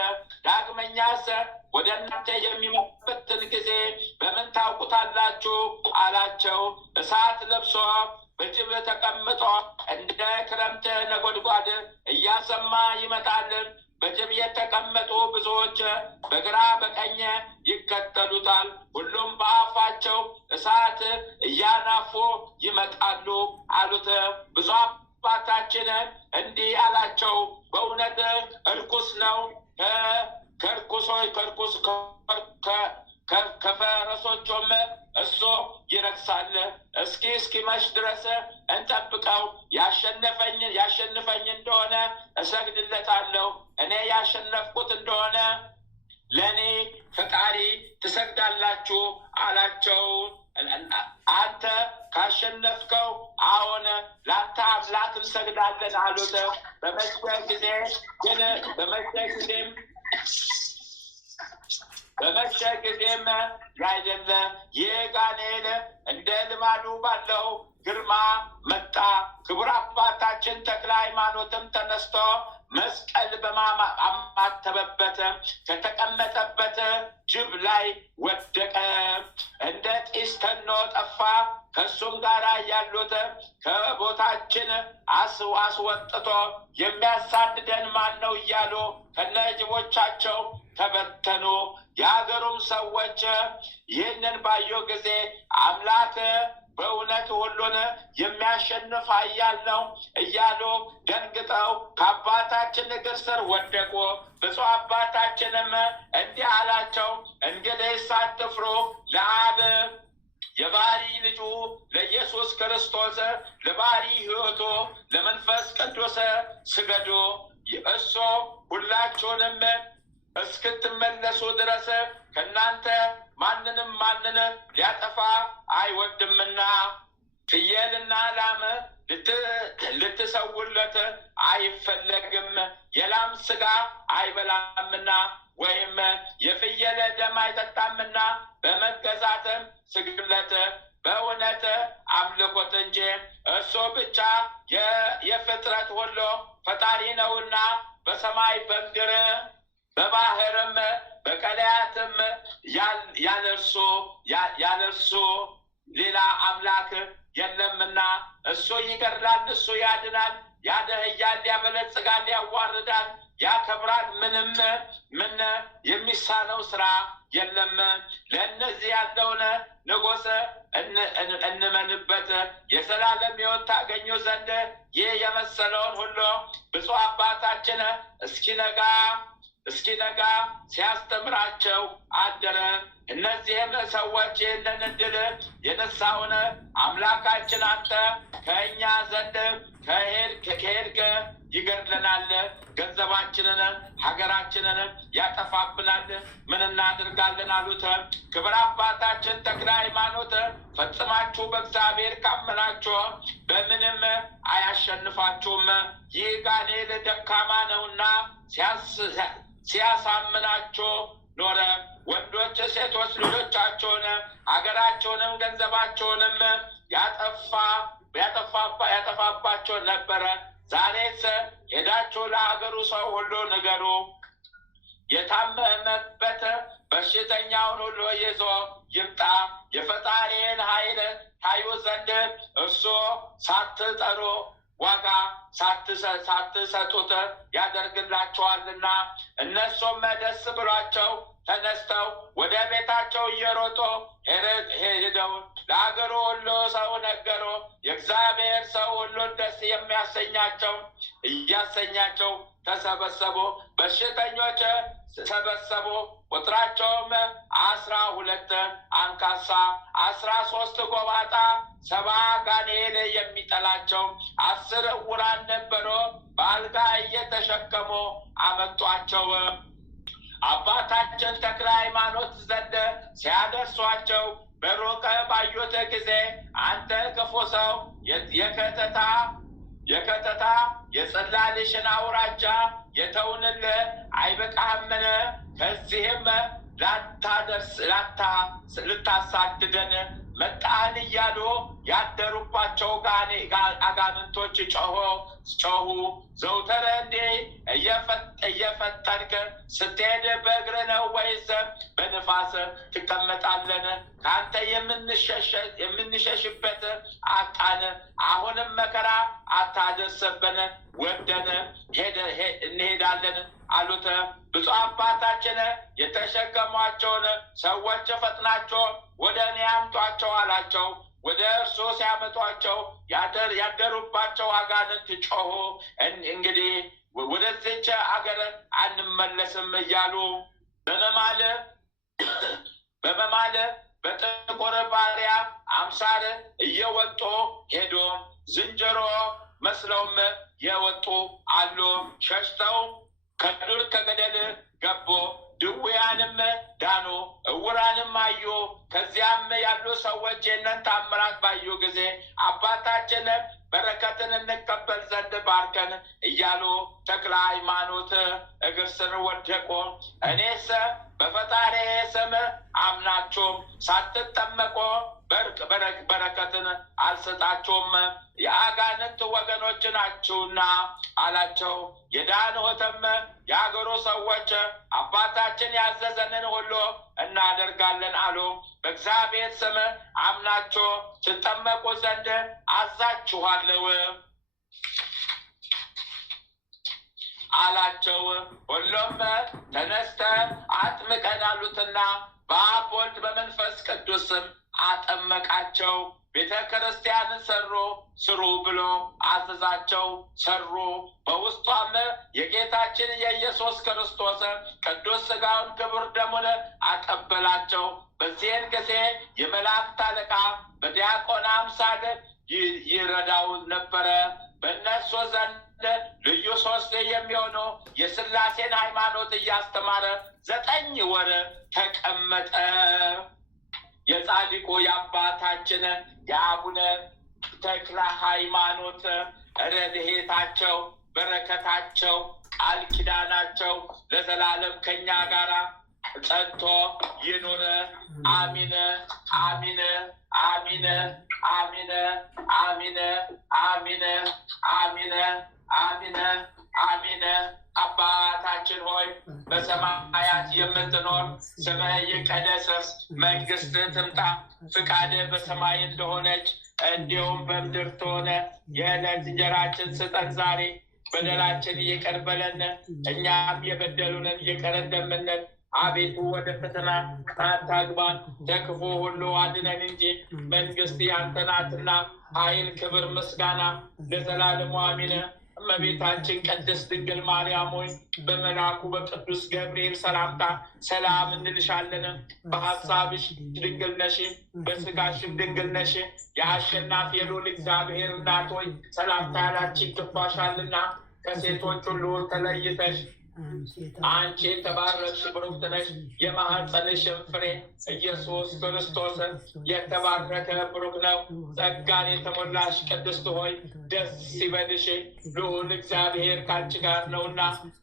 ዳግመኛስ ወደ እናንተ የሚመጣበትን ጊዜ በምን ታውቁታላችሁ አላቸው። እሳት ለብሶ በጅብ ተቀምጦ እንደ ክረምት ነጎድጓድ እያሰማ ይመጣል። በጅብ የተቀመጡ ብዙዎች በግራ በቀኝ ይከተሉታል። ሁሉም በአፋቸው እሳት እያናፉ ይመጣሉ አሉት። ብዙ አባታችን እንዲህ አላቸው፣ በእውነት እርኩስ ነው። ከፈረሶቹም እሱ ይረክሳል። እስኪመሽ ድረስ እንጠብቀው። ያሸንፈኝ እንደሆነ እሰግድለታለሁ። እኔ ያሸነፍኩት እንደሆነ ለእኔ ፈጣሪ ትሰግዳላችሁ አላቸው። አንተ ካሸነፍከው አሁን ለአንተ አምላክ እንሰግዳለን አሉት። በመሸ ጊዜም ያይደለ ይህ ጋኔን እንደ ልማዱ ባለው ግርማ መጣ። ክቡር አባታችን ተክለ ሃይማኖትም ተነስቶ መስቀል በማማተበበት ከተቀመጠበት ጅብ ላይ ወደቀ። እንደ ጢስ ተኖ ጠፋ። ከሱም ጋር ያሉት ከቦታችን አስወጥቶ የሚያሳድደን ማን ነው እያሉ ከነ ጅቦቻቸው ተበተኑ። የሀገሩም ሰዎች ይህንን ባዩ ጊዜ አምላክ በእውነት ሁሉን የሚያሸንፍ ኃያል ነው እያሉ ደንግጠው ከአባታችን እግር ስር ወደቁ። ብፁዕ አባታችንም እንዲህ አላቸው፣ እንግዲህ አትፍሩ። ለአብ የባህሪ ልጁ ለኢየሱስ ክርስቶስ ለባህሪ ሕይወቱ ለመንፈስ ቅዱስ ስገዱ። እሱ ሁላችሁንም እስክትመለሱ ድረስ ከእናንተ ማንንም ሊያጠፋ አይወድምና ፍየልና ላም ልትሰውለት አይፈለግም። የላም ስጋ አይበላምና ወይም የፍየል ደም አይጠጣምና በመገዛትም ስግዱለት። በእውነት አምልኮት እንጂ እሱ ብቻ የፍጥረት ሁሉ ፈጣሪ ነውና በሰማይ በምድር በባህርም በቀላያትም ያለ እርሱ ሌላ አምላክ የለምና እሱ ይገድላል፣ እሱ ያድናል፣ ያደህያል፣ ያበለጽጋል፣ ያዋርዳል፣ ያከብራል። ምን የሚሳነው ስራ የለም። ለእነዚህ ያለውን ንጉሥ እንመንበት የዘላለም ሕይወት ታገኙ ዘንድ ይህ የመሰለውን ሁሉ ብፁዕ አባታችን እስኪነጋ ሲያስተምራቸው አደረ። እነዚህም ሰዎች ይህንን ዕድል የነሳውን አምላካችን አንተ ከእኛ ዘንድ ከሄድክ ይገድለናል፣ ገንዘባችንን ሀገራችንን ያጠፋብናል፣ ምን እናድርጋለን አሉት። ክብር አባታችን ተክለ ሃይማኖት ፈጽማችሁ በእግዚአብሔር ካመናችሁ በምንም አያሸንፋችሁም። ይህ ጋኔል ደካማ ነውና ሲያሳምናችሁ ኖረ። ወንዶች ሴቶች ልጆቻቸውን ሀገራቸውንም ገንዘባቸውንም ያጠፋባቸው ነበረ። ዛሬስ ሄዳችሁ ለሀገሩ ሰው ሁሉ ንገሩ፣ የታመመበት በሽተኛውን ሁሉ ይዞ ይምጣ። የፈጣሪን ኃይል ታዩ ዘንድ እርሱ ሳትጠሩ ዋጋ ሳትሰጡት ያደርግላቸዋልና። እነሱም ደስ ብሏቸው ተነስተው ወደ ቤታቸው እየሮጡ ሄደው ለአገሩ ሁሉ ሰው ነገሩ። የእግዚአብሔር ሰው ሁሉን ደስ እያሰኛቸው ተሰበሰቡ። በሽተኞች ሰበሰቡ። ቁጥራቸውም 12 አንካሳ፣ 13 ጎባጣ፣ 70 ጋኔል የሚጠላቸው 10 ዕውራን ነበሩ። በአልጋ እየተሸከሙ አመጧቸው። አባታችን ተክለ ሃይማኖት ዘንድ ሲያደርሷቸው በሩቅ ባዩት ጊዜ አንተ ክፉ ሰው የከተታ የጽላልሽን አውራጃ የተውንልህ አይበቃህምን? ከዚህም ልታሳድደን መጣን እያሉ ያደሩባቸው አጋንንቶች ጮሁ። ዘውትር እንዲህ እየፈጠንክ ስትሄድ በእግር ነው ወይስ በንፋስ ትቀመጣለን? ከአንተ የምንሸሽበት አጣን። አሁንም መከራ አታደርስብን፣ ወደን እንሄዳለን አሉት። ብፁዕ አባታችን የተሸከሟቸውን ሰዎች ፈጥናቸው ወደ እኔ አምጧቸው አላቸው። ወደ እርሱ ሲያመጧቸው ያደሩባቸው አጋንንት ጮሁ። እንግዲህ ወደዚች አገር አንመለስም እያሉ በመማል በጥቁር ባሪያ አምሳል እየወጡ ሄዶ ዝንጀሮ መስለውም የወጡ አሉ። ሸሽተው ከዱር ከገደል ገቡ። ድውያንም ዳኑ፣ ዕውራንም አዩ። ከዚያም ያሉ ሰዎች ይህንን ታምራት ባዩ ጊዜ አባታችን በረከትን እንቀበል ዘንድ ባርከን እያሉ ተክለ ሃይማኖት እግር ስር ወደቁ። እኔስ በፈጣሪ ስም አምናችሁ ሳትጠመቁ በረከትን አልሰጣችሁም፣ የአጋንንት ወገኖች ናችሁና አላቸው። የዳንሁትም የአገሩ ሰዎች አባታችን ያዘዘንን ሁሉ እናደርጋለን አሉ። በእግዚአብሔር ስም አምናችሁ ትጠመቁ ዘንድ አዛችኋለሁ አላቸው። ሁሉም ተነስተ አጥምቀን አሉትና በአብ ወልድ በመንፈስ ቅዱስም አጠመቃቸው። ቤተ ክርስቲያን ስሩ ብሎ አዘዛቸው። ሰሩ። በውስጧም የጌታችን የኢየሱስ ክርስቶስ ቅዱስ ሥጋውን ክቡር ደሙን አቀበላቸው። በዚህን ጊዜ የመላእክት አለቃ በዲያቆን አምሳል ይረዳው ነበረ። በእነሱ ዘንድ ልዩ ሶስት የሚሆኑ የሥላሴን ሃይማኖት እያስተማረ 9 ወር ተቀመጠ። የጻድቁ የአባታችን የአቡነ ተክለ ሃይማኖት ረድኤታቸው፣ በረከታቸው፣ ቃል ኪዳናቸው ለዘላለም ከኛ ጋር ጸንቶ ይኑር። አሚን አሚን አሚን አሚን አሚን አሚን አሚን አሚን አሚን። አባታችን ሆይ በሰማያት የምትኖር ስምህ ይቀደስ፣ መንግሥትህ ትምጣ፣ ፍቃድህ በሰማይ እንደሆነች እንዲሁም በምድር ትሁን። የዕለት እንጀራችንን ስጠን ዛሬ፣ በደላችን ይቅር በለን እኛም የበደሉንን ይቅር እንደምንል፣ አቤቱ ወደ ፈተና አታግባን ከክፉ ሁሉ አድነን እንጂ መንግሥት ያንተ ናትና፣ ኃይል፣ ክብር፣ ምስጋና ለዘላለሙ አሜን። እመቤታችን ቅድስት ድንግል ማርያም ሆይ በመልአኩ በቅዱስ ገብርኤል ሰላምታ ሰላም እንልሻለን። በሐሳብሽ ድንግል ነሽ፣ በሥጋሽም ድንግል ነሽ። የአሸናፊ የልዑል እግዚአብሔር እናት ሆይ ሰላምታ ላንቺ ይገባሻልና፣ ከሴቶች ሁሉ ተለይተሽ አንቺ የተባረክሽ ብሩክት ነሽ። የማኅፀንሽም ፍሬ ኢየሱስ ክርስቶስ የተባረከ ብሩክ ነው። ጸጋን የተሞላሽ ቅድስት ሆይ ደስ ይበልሽ፣ ልዑል እግዚአብሔር ከአንቺ ጋር ነውና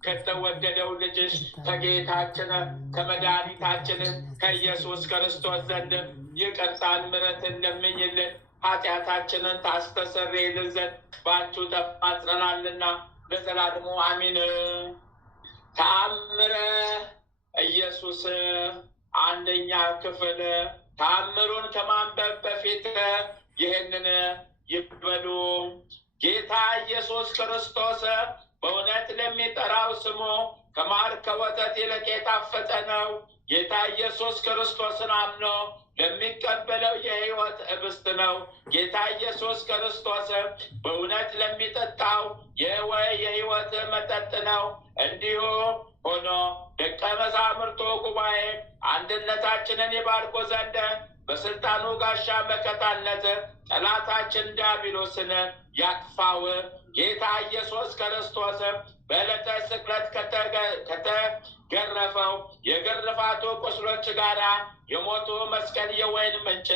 ከተወደደው ልጅሽ ከጌታችን ከመድኃኒታችን ከኢየሱስ ክርስቶስ ዘንድ ይቅርታን ምሕረትን ለምኝልን ኃጢአታችንን ታስተሰርይልን ዘንድ በአንቺ ተማጽነናልና ለዘላለሙ አሜን። ተአምረ ኢየሱስ አንደኛ ክፍል። ተአምሩን ከማንበብ በፊት ይህንን ይበሉ። ጌታ ኢየሱስ ክርስቶስ በእውነት ለሚጠራው ስሙ ከማር ከወተት ይልቅ የጣፈጠ ነው። ጌታ ኢየሱስ ክርስቶስን አምኖ ለሚቀበለው የሕይወት ኅብስት ነው። ጌታ ኢየሱስ ክርስቶስ በእውነት ለሚጠጣው የሕይወት መጠጥ ነው። እንዲሁ ሆኖ ደቀ መዛሙርቱ ጉባኤ አንድነታችንን ይባርኩ ዘንድ በስልጣኑ ጋሻ መከታነት ጠላታችን ዲያብሎስን ያጥፋው። ጌታ ኢየሱስ ክርስቶስ በዕለተ ስቅለት ከተገረፈው የግርፋቱ ቁስሎች ጋር የሞቱ መስቀል የወይን ምንጭ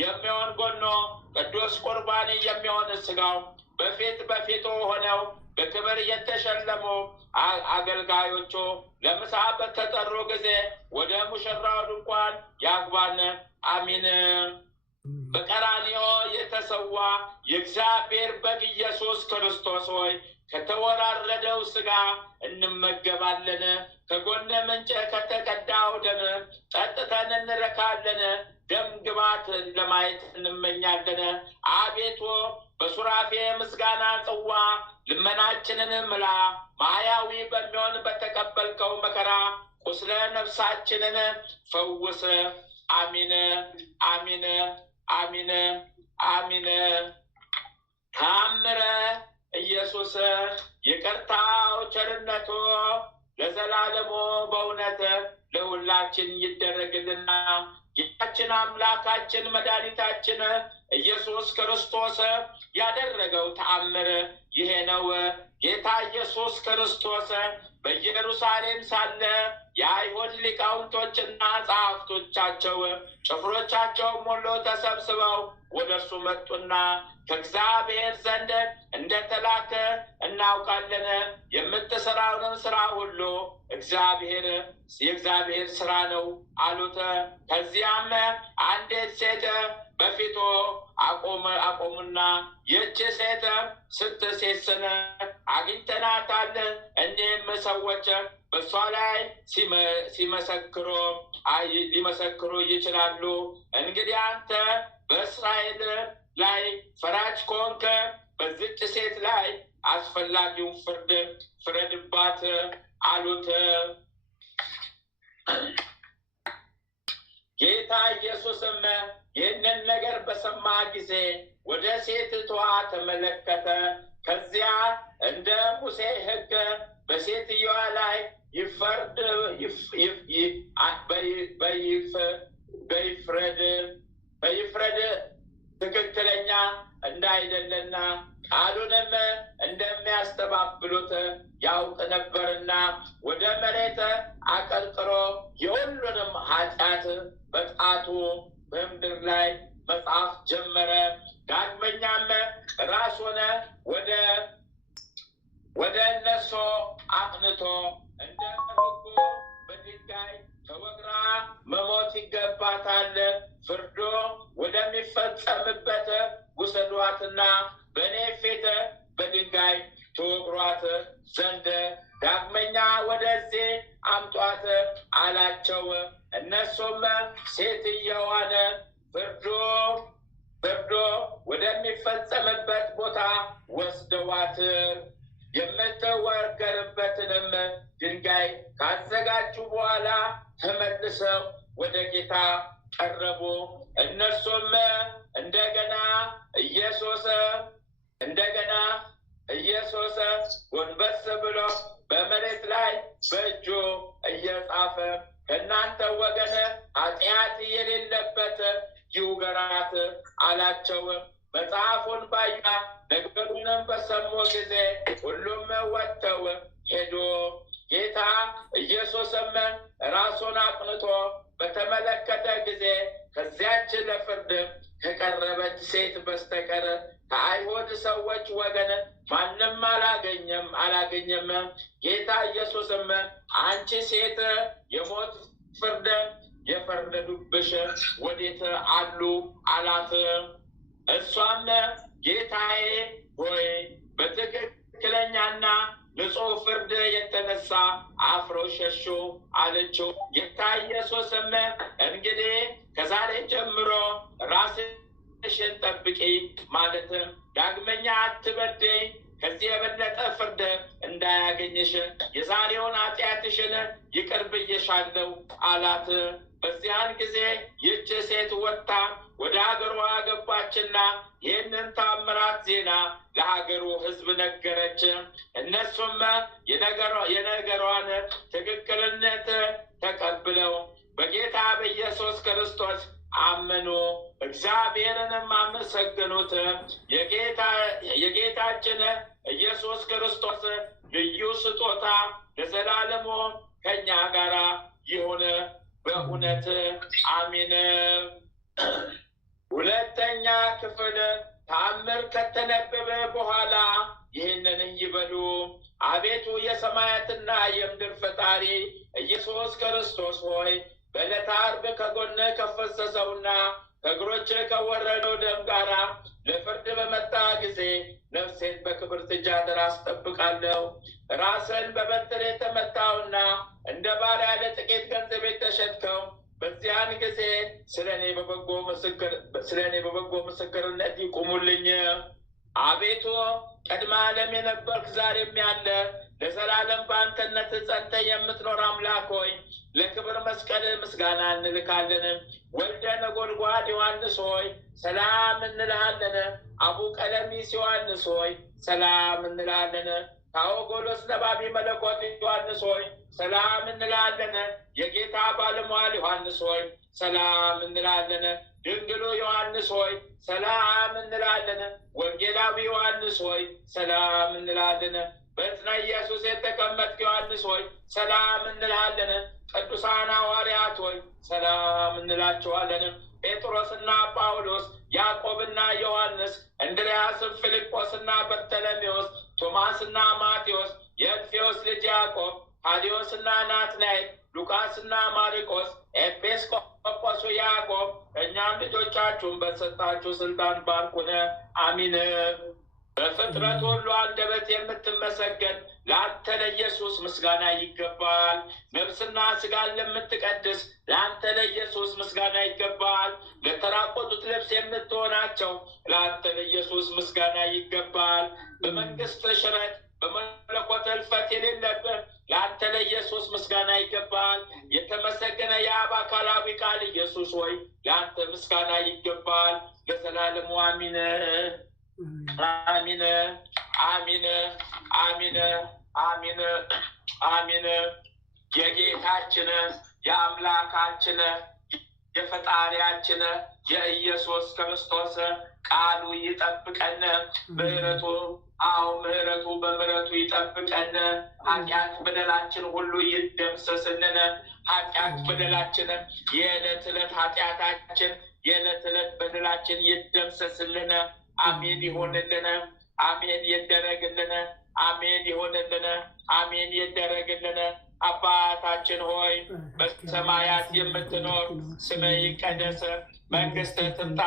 የሚሆን ጎኖ ቅዱስ ቁርባን የሚሆን ሥጋው በፊቱ ሆነው በክብር የተሸለሙ አገልጋዮቹ ለምሳ በተጠሩ ጊዜ ወደ ሙሽራው ድንኳን ያግባን። አሚን። በቀራንዮ የተሰዋ የእግዚአብሔር በግ ኢየሱስ ክርስቶስ ሆይ ከተወራረደው ሥጋ እንመገባለን። ከጎነ ምንጭ ከተቀዳው ደም ጠጥተን እንረካለን። ደም ግባት ለማየት እንመኛለን። አቤቱ በሱራፌ ምስጋና ጽዋ ልመናችንን ምላ። ማያዊ በሚሆን በተቀበልከው መከራ ቁስለ ነፍሳችንን ፈውስ። አሚን አሚን አሚን አሚን። ተአምረ ኢየሱስ ይቅርታው ቸርነቱ ለዘላለሙ በእውነት ለሁላችን ይደረግልና ጌታችን አምላካችን መድኃኒታችን ኢየሱስ ክርስቶስ ያደረገው ተአምር ይሄ ነው። ጌታ ኢየሱስ ክርስቶስ በኢየሩሳሌም ሳለ የአይሁድ ሊቃውንቶችና ጸሐፍቶቻቸው ጭፍሮቻቸውም ሁሉ ተሰብስበው ወደ እርሱ መጡና ከእግዚአብሔር ዘንድ እንደተላከ እናውቃለን። የምትሰራውንም ስራ ሁሉ የእግዚአብሔር ስራ ነው አሉት። ከዚያም አንዲት ሴት በፊቱ አቆሙና ይህች ሴት ስትሴስን አግኝተናታል። እኒህም ሰዎች በእሷ ላይ ሊመሰክሩ ይችላሉ። እንግዲህ አንተ በእስራኤል ላይ ፈራጅ ከሆንክ በዚች ሴት ላይ አስፈላጊውን ፍርድ ፍረድባት አሉት። ጌታ ኢየሱስም ይህንን ነገር በሰማ ጊዜ ወደ ሴትቷ ተመለከተ። ከዚያ እንደ ሙሴ ሕግ በሴትዮዋ ላይ በይፍረድ ትክክለኛ እንዳይደለና ቃሉንም እንደሚያስተባብሉት ያውቅ ነበርና ወደ መሬት አቀርቅሮ የሁሉንም ኃጢአት በጣቱ በምድር ላይ መጻፍ ጀመረ። ዳግመኛም ራሱን ወደ እነሱ አቅንቶ እንደ ሕጉ በድንጋይ ተወግራ መሞት ይገባታል፣ ፍርዱ ወደሚፈጸምበት ውሰዷትና በእኔ ፊት በድንጋይ ትወግሯት ዘንድ ዳግመኛ ወደዚህ አምጧት አላቸው። እነሱም ሴትየዋን ፍርዱ ወደሚፈጸምበት ቦታ ወስደዋት የምትወገርበትንም ድንጋይ ካዘጋጁ በኋላ ተመልሰው ወደ ጌታ ቀረቡ። እነርሱም እንደገና ኢየሱስ ጎንበስ ብሎ በመሬት ላይ በእጁ እየጻፈ ከእናንተ ወገን ኃጢአት የሌለበት ይውገራት አላቸው። መጽሐፉን ባዩ ነገሩንም በሰሙ ጊዜ ሁሉም ወጥተው ሄዱ። ጌታ ኢየሱስም ራሱን አቅንቶ በተመለከተ ጊዜ ከዚያች ለፍርድ ከቀረበች ሴት በስተቀር ከአይሁድ ሰዎች ወገን ማንም አላገኘም። ጌታ ኢየሱስም አንቺ ሴት የሞት ፍርድ የፈረዱብሽ ወዴት አሉ አላት። እሷም ጌታዬ ሆይ በትክክለኛና ንጹሕ ፍርድ የተነሳ አፍረው ሸሹ አለችው። ጌታ ኢየሱስም እንግዲህ ከዛሬ ጀምሮ ራስሽን ጠብቂ፣ ማለትም ዳግመኛ አትበድይ፣ ከዚህ የበለጠ ፍርድ እንዳያገኝሽ የዛሬውን ኃጢአትሽን ይቅር ብዬሻለሁ አላት። በዚያን ጊዜ ይህች ሴት ወጥታ ወደ ሀገሯ ገባችና ይህንን ታምራት ዜና ለሀገሩ ሕዝብ ነገረች። እነሱም የነገሯን ትክክልነት ተቀብለው በጌታ በኢየሱስ ክርስቶስ አመኑ፣ እግዚአብሔርንም አመሰገኑት። የጌታችን ኢየሱስ ክርስቶስ ልዩ ስጦታ ለዘላለሙ ከእኛ ጋር ይሁን በእውነት አሜን። ሁለተኛ ክፍል ተአምር ከተነበበ በኋላ ይህንን ይበሉ። አቤቱ የሰማያትና የምድር ፈጣሪ ኢየሱስ ክርስቶስ ሆይ በዕለተ ዓርብ ከጎን ከፈሰሰውና ከእግሮች ከወረደው ደም ጋራ ለፍርድ በመጣ ጊዜ ነፍሴን በክብርት እጅ አደራ አስጠብቃለሁ። ራስን በበትር የተመታውና እንደ ባሪያ ለጥቂት ገንዘብ የተሸጥከው በዚያን ጊዜ ስለ እኔ በበጎ ምስክርነት ይቁሙልኝ። አቤቱ ቅድመ ዓለም የነበርክ ዛሬም ያለ ለዘላለም በአንተነት ጸንተህ የምትኖር አምላክ ሆይ ለክብር መስቀል ምስጋና እንልካለን። ወልደ ነጎድጓድ ዮሐንስ ሆይ ሰላም እንልሃለን። አቡ ቀለሚስ ዮሐንስ ሆይ ሰላም እንልሃለን። ታኦጎሎስ ነባቢ መለኮት ዮሐንስ ሆይ ሰላም እንልሃለን። የጌታ ባለሟል ዮሐንስ ሆይ ሰላም እንልሃለን። ድንግሉ ዮሐንስ ሆይ ሰላም እንልሃለን። ወንጌላዊ ዮሐንስ ሆይ ሰላም እንልሃለን። በዕፀ ኢየሱስ የተቀመጥክ ዮሐንስ ሆይ ሰላም እንልሃለን። ቅዱሳን ሐዋርያት ሆይ ሰላም እንላቸዋለን። ጴጥሮስና ጳውሎስ፣ ያዕቆብና ዮሐንስ፣ እንድርያስም፣ ፊልጶስና በርተሎሜዎስ፣ ቶማስና ማቴዎስ፣ የእልፌዎስ ልጅ ያዕቆብ፣ ታዴዎስና ናትናኤል፣ ሉቃስና ማርቆስ፣ ኤጲስቆጶሱ ያዕቆብ፣ እኛም ልጆቻችሁን በሰጣችሁ ስልጣን ባርኩን። አሚን። በፍጥረት ሁሉ አንደበት የምትመሰገን ለአንተ ለኢየሱስ ምስጋና ይገባል። ነፍስና ስጋን ለምትቀድስ ለአንተ ለኢየሱስ ምስጋና ይገባል። ለተራቆቱት ልብስ የምትሆናቸው ለአንተ ለኢየሱስ ምስጋና ይገባል። በመንግስት ሽረት በመለኮት እልፈት የሌለብህ ለአንተ ለኢየሱስ ምስጋና ይገባል። የተመሰገነ የአብ አካላዊ ቃል ኢየሱስ ሆይ ለአንተ ምስጋና ይገባል ለዘላለሙ። አሚን አሚን አሚን አሚን አሚን አሚን። የጌታችን የአምላካችን የፈጣሪያችን የኢየሱስ ክርስቶስ ቃሉ ይጠብቀን። ምህረቱ በምህረቱ ይጠብቀን። ኃጢአት በደላችን ሁሉ ይደምሰስልን። ኃጢአት በደላችን የዕለት ዕለት ኃጢአታችን የዕለት ዕለት በደላችን ይደምሰስልን። አሜን ይሆንልን። አሜን ይደረግልን። አሜን ይሆንልን። አሜን ይደረግልን። አባታችን ሆይ በሰማያት የምትኖር ስምህ ይቀደስ፣ መንግስትህ ትምጣ፣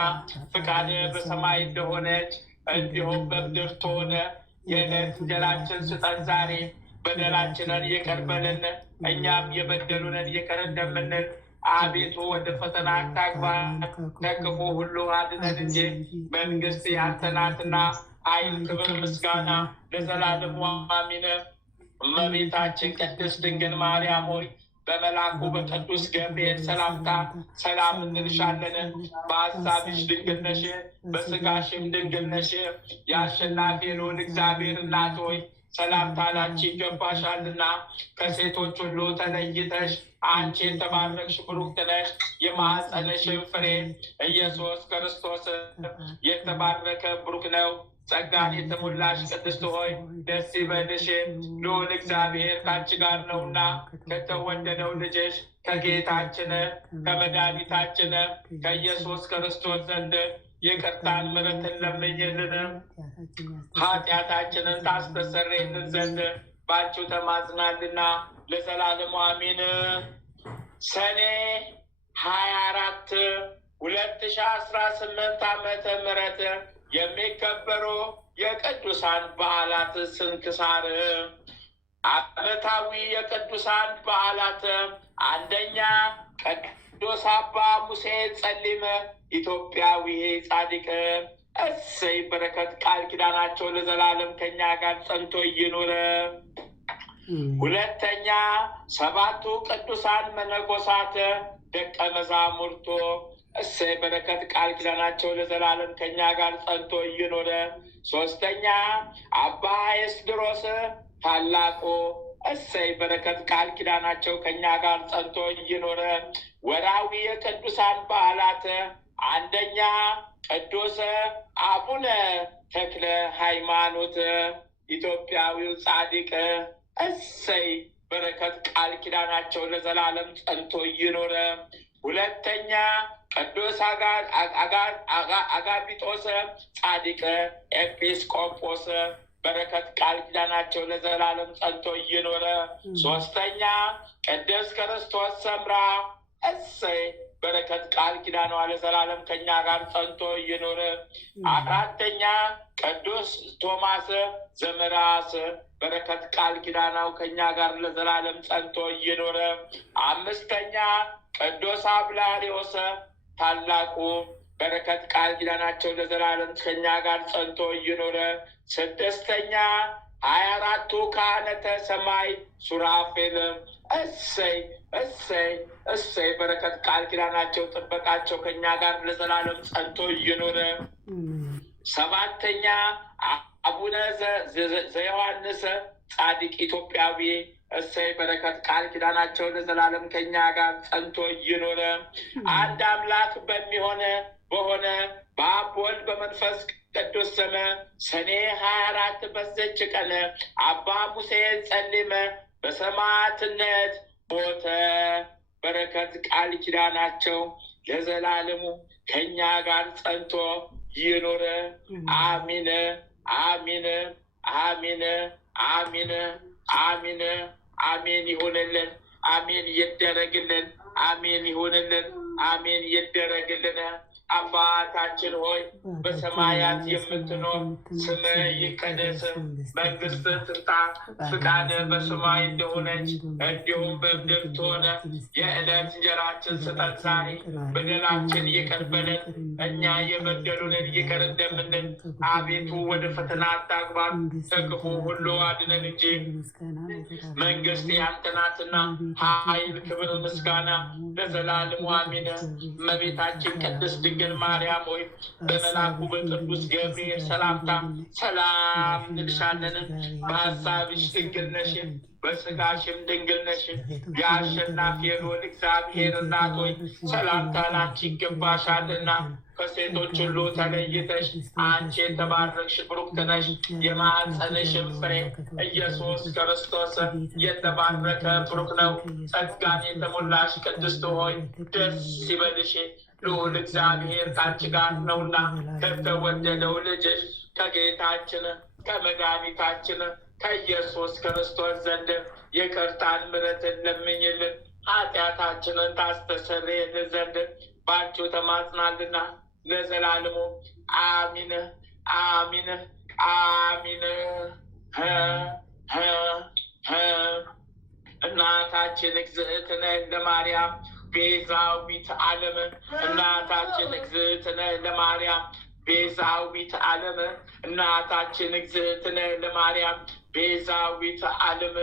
ፍቃድህ በሰማይ እንደሆነች እንዲሁም በምድር ትሁን። የዕለት እንጀራችንን ስጠን ዛሬ፣ በደላችንን ይቅር በለን እኛም የበደሉንን ይቅር እንደምንል። አቤቱ ወደ ፈተና አታግባን፣ ከክፉ ሁሉ አድነን እንጂ መንግስት ያንተ ናትና፣ ኃይል፣ ክብር፣ ምስጋና ለዘላለሙ አሜን። እመቤታችን ቅድስት ድንግል ማርያም ሆይ በመልአኩ በቅዱስ ገብርኤል ሰላምታ ሰላም እንልሻለን። በሐሳብሽ ድንግል ነሽ፣ በሥጋሽም ድንግል ነሽ። የአሸናፊ ልዑል እግዚአብሔር እናት ሆይ ሰላምታ ላንቺ ይገባሻልና፣ ከሴቶች ሁሉ ተለይተሽ አንቺ የተባረክሽ ብሩክት ነሽ። የማኅፀንሽም ፍሬ ኢየሱስ ክርስቶስ የተባረከ ብሩክ ነው። ጸጋን የተሞላሽ ቅድስት ሆይ ደስ ይበልሽ፣ ልዑል እግዚአብሔር ከአንቺ ጋር ነውና ከተወደደው ልጅሽ ከጌታችን ከመድኃኒታችን ከኢየሱስ ክርስቶስ ዘንድ ይቅርታን ምሕረትን ለምኝልን ኃጢአታችንን ታስተሰርይልን ዘንድ ባንቺው ተማጽናልና ለዘላለሙ አሜን። ሰኔ 24 2018 ዓመተ ምህረት የሚከበሩ የቅዱሳን በዓላት ስንክሳር። ዓመታዊ የቅዱሳን በዓላት፣ አንደኛ ቅዱስ አባ ሙሴ ጸሊም ኢትዮጵያዊ ጻድቅ። እሰይ በረከት ቃል ኪዳናቸው ለዘላለም ከኛ ጋር ጸንቶ ይኑር። ሁለተኛ ሰባቱ ቅዱሳን መነኮሳት ደቀ መዛሙርቱ። እሰይ በረከት ቃል ኪዳናቸው ለዘላለም ከኛ ጋር ጸንቶ ይኑር። ሶስተኛ አባ ኤስድሮስ ታላቁ። እሰይ በረከት ቃል ኪዳናቸው ከኛ ጋር ጸንቶ ይኑር። ወርኃዊ የቅዱሳን በዓላት፣ አንደኛ ቅዱስ አቡነ ተክለ ሃይማኖት ኢትዮጵያዊው ጻድቅ። እሰይ በረከት ቃል ኪዳናቸው ለዘላለም ጸንቶ ይኑር። ሁለተኛ ቅዱስ አጋቢጦስ ጻድቅ ኤጲስቆጶስ። በረከት ቃል ኪዳናቸው ለዘላለም ጸንቶ ይኑር። ሶስተኛ ቅዱስ ክርስቶስ ሰምራ። እሰይ በረከት ቃል ኪዳኗ ለዘላለም ከኛ ጋር ጸንቶ ይኑር። አራተኛ ቅዱስ ቶማስ ዘምራስ። በረከት ቃል ኪዳናው ከኛ ጋር ለዘላለም ጸንቶ ይኑር። አምስተኛ ቅዱስ አብላሊዮስ ታላቁ። በረከት ቃል ኪዳናቸው ለዘላለም ከኛ ጋር ጸንቶ ይኑር። ስድስተኛ 24ቱ ካህናተ ሰማይ ሱራፌል። እሰይ እሰይ እሰይ በረከት ቃል ኪዳናቸው ጥበቃቸው ከኛ ጋር ለዘላለም ጸንቶ ይኑር። ሰባተኛ አቡነ ዘዮሐንስ ጻድቅ ኢትዮጵያዊ። እሰይ በረከት ቃል ኪዳናቸው ለዘላለም ከኛ ጋር ጸንቶ ይኑር። አንድ አምላክ በሆነ በአብ ወልድ በመንፈስ ቅዱስ ስም ሰኔ 24 በዚች ቀን አባ ሙሴ ጸሊም በሰማዕትነት ሞተ። በረከት ቃል ኪዳናቸው ለዘላለሙ ከኛ ጋር ጸንቶ ይኑር። አሚን አሚን አሚን አሚን አሚን አሜን ይሁንልን። አሜን ይደረግልን። አሜን ይሁንልን። አሜን ይደረግልን። አባታችን ሆይ በሰማያት የምትኖር ስምህ ይቀደስ፣ መንግስትህ ትምጣ፣ ፍቃድህ በሰማይ እንደሆነች እንዲሁም በምድር ትሁን። የዕለት እንጀራችንን ስጠን ዛሬ፣ በደላችንን ይቅር በለን እኛ የበደሉንን ይቅር እንደምንል። አቤቱ ወደ ፈተና አታግባን፣ ከክፉ ሁሉ አድነን እንጂ መንግስት ያንተ ናትና፣ ኃይል፣ ክብር፣ ምስጋና ለዘላለሙ አሜን። እመቤታችን ቅድስት ድንግል ማርያም ሆይ በመልአኩ በቅዱስ ገብርኤል ሰላምታ ሰላም እንልሻለን። በሐሳብሽ ድንግል ነሽ፣ በሥጋሽም ድንግል ነሽ። የአሸናፊ የልዑል እግዚአብሔር እናት ሆይ ሰላምታ ላንቺ ይገባሻልና ከሴቶች ሁሉ ተለይተሽ አንቺ የተባረክሽ ብሩክት ነሽ። የማኅፀንሽም ፍሬ ኢየሱስ ክርስቶስ የተባረከ ብሩክ ነው። ጸጋን የተሞላሽ ቅድስት ሆይ ደስ ይበልሽ፣ ልዑል እግዚአብሔር ከአንቺ ጋር ነውና ከተወደደው ልጅሽ ከጌታችን ከመድኃኒታችን ከኢየሱስ ክርስቶስ ዘንድ ይቅርታን ምሕረትን ለምኝልን ኃጢአታችንን ታስተሰርይልን ዘንድ ባንቺው ተማጽናልና ለዘላለሙ አሚን አሚን አሚን። እናታችን እግዝእትነ ለማርያም ቤዛዊት ዓለም፣ እናታችን እግዝእትነ ለማርያም ቤዛዊት ዓለም፣ እናታችን እግዝእትነ ለማርያም ቤዛዊት ዓለም።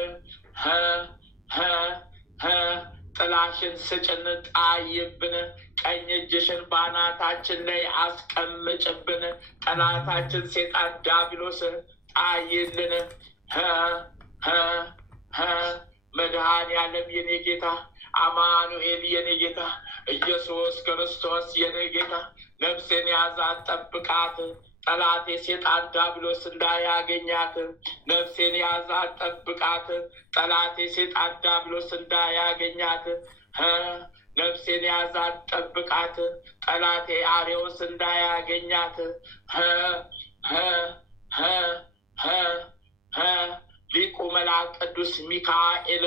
ጥላሽን ስጭን ጣይብን፣ ቀኝ እጅሽን ባናታችን ላይ አስቀምጭብን፣ ጠላታችን ሴጣን ዲያብሎስ ጣይልን። መድኃኔዓለም የኔ ጌታ፣ አማኑኤል የኔ ጌታ፣ ኢየሱስ ክርስቶስ የኔ ጌታ፣ ነፍሴን ያዛት ጠብቃት፣ ጠላቴ ሴጣን ዲያብሎስ እንዳያገኛት። ነፍሴን ያዛት ጠብቃት፣ ጠላቴ ሴጣን ዲያብሎስ እንዳያገኛት። ነፍሴን ያዛት ጠብቃት፣ ጠላቴ አርዮስ እንዳያገኛት። ሊቁ መልአክ ቅዱስ ሚካኤል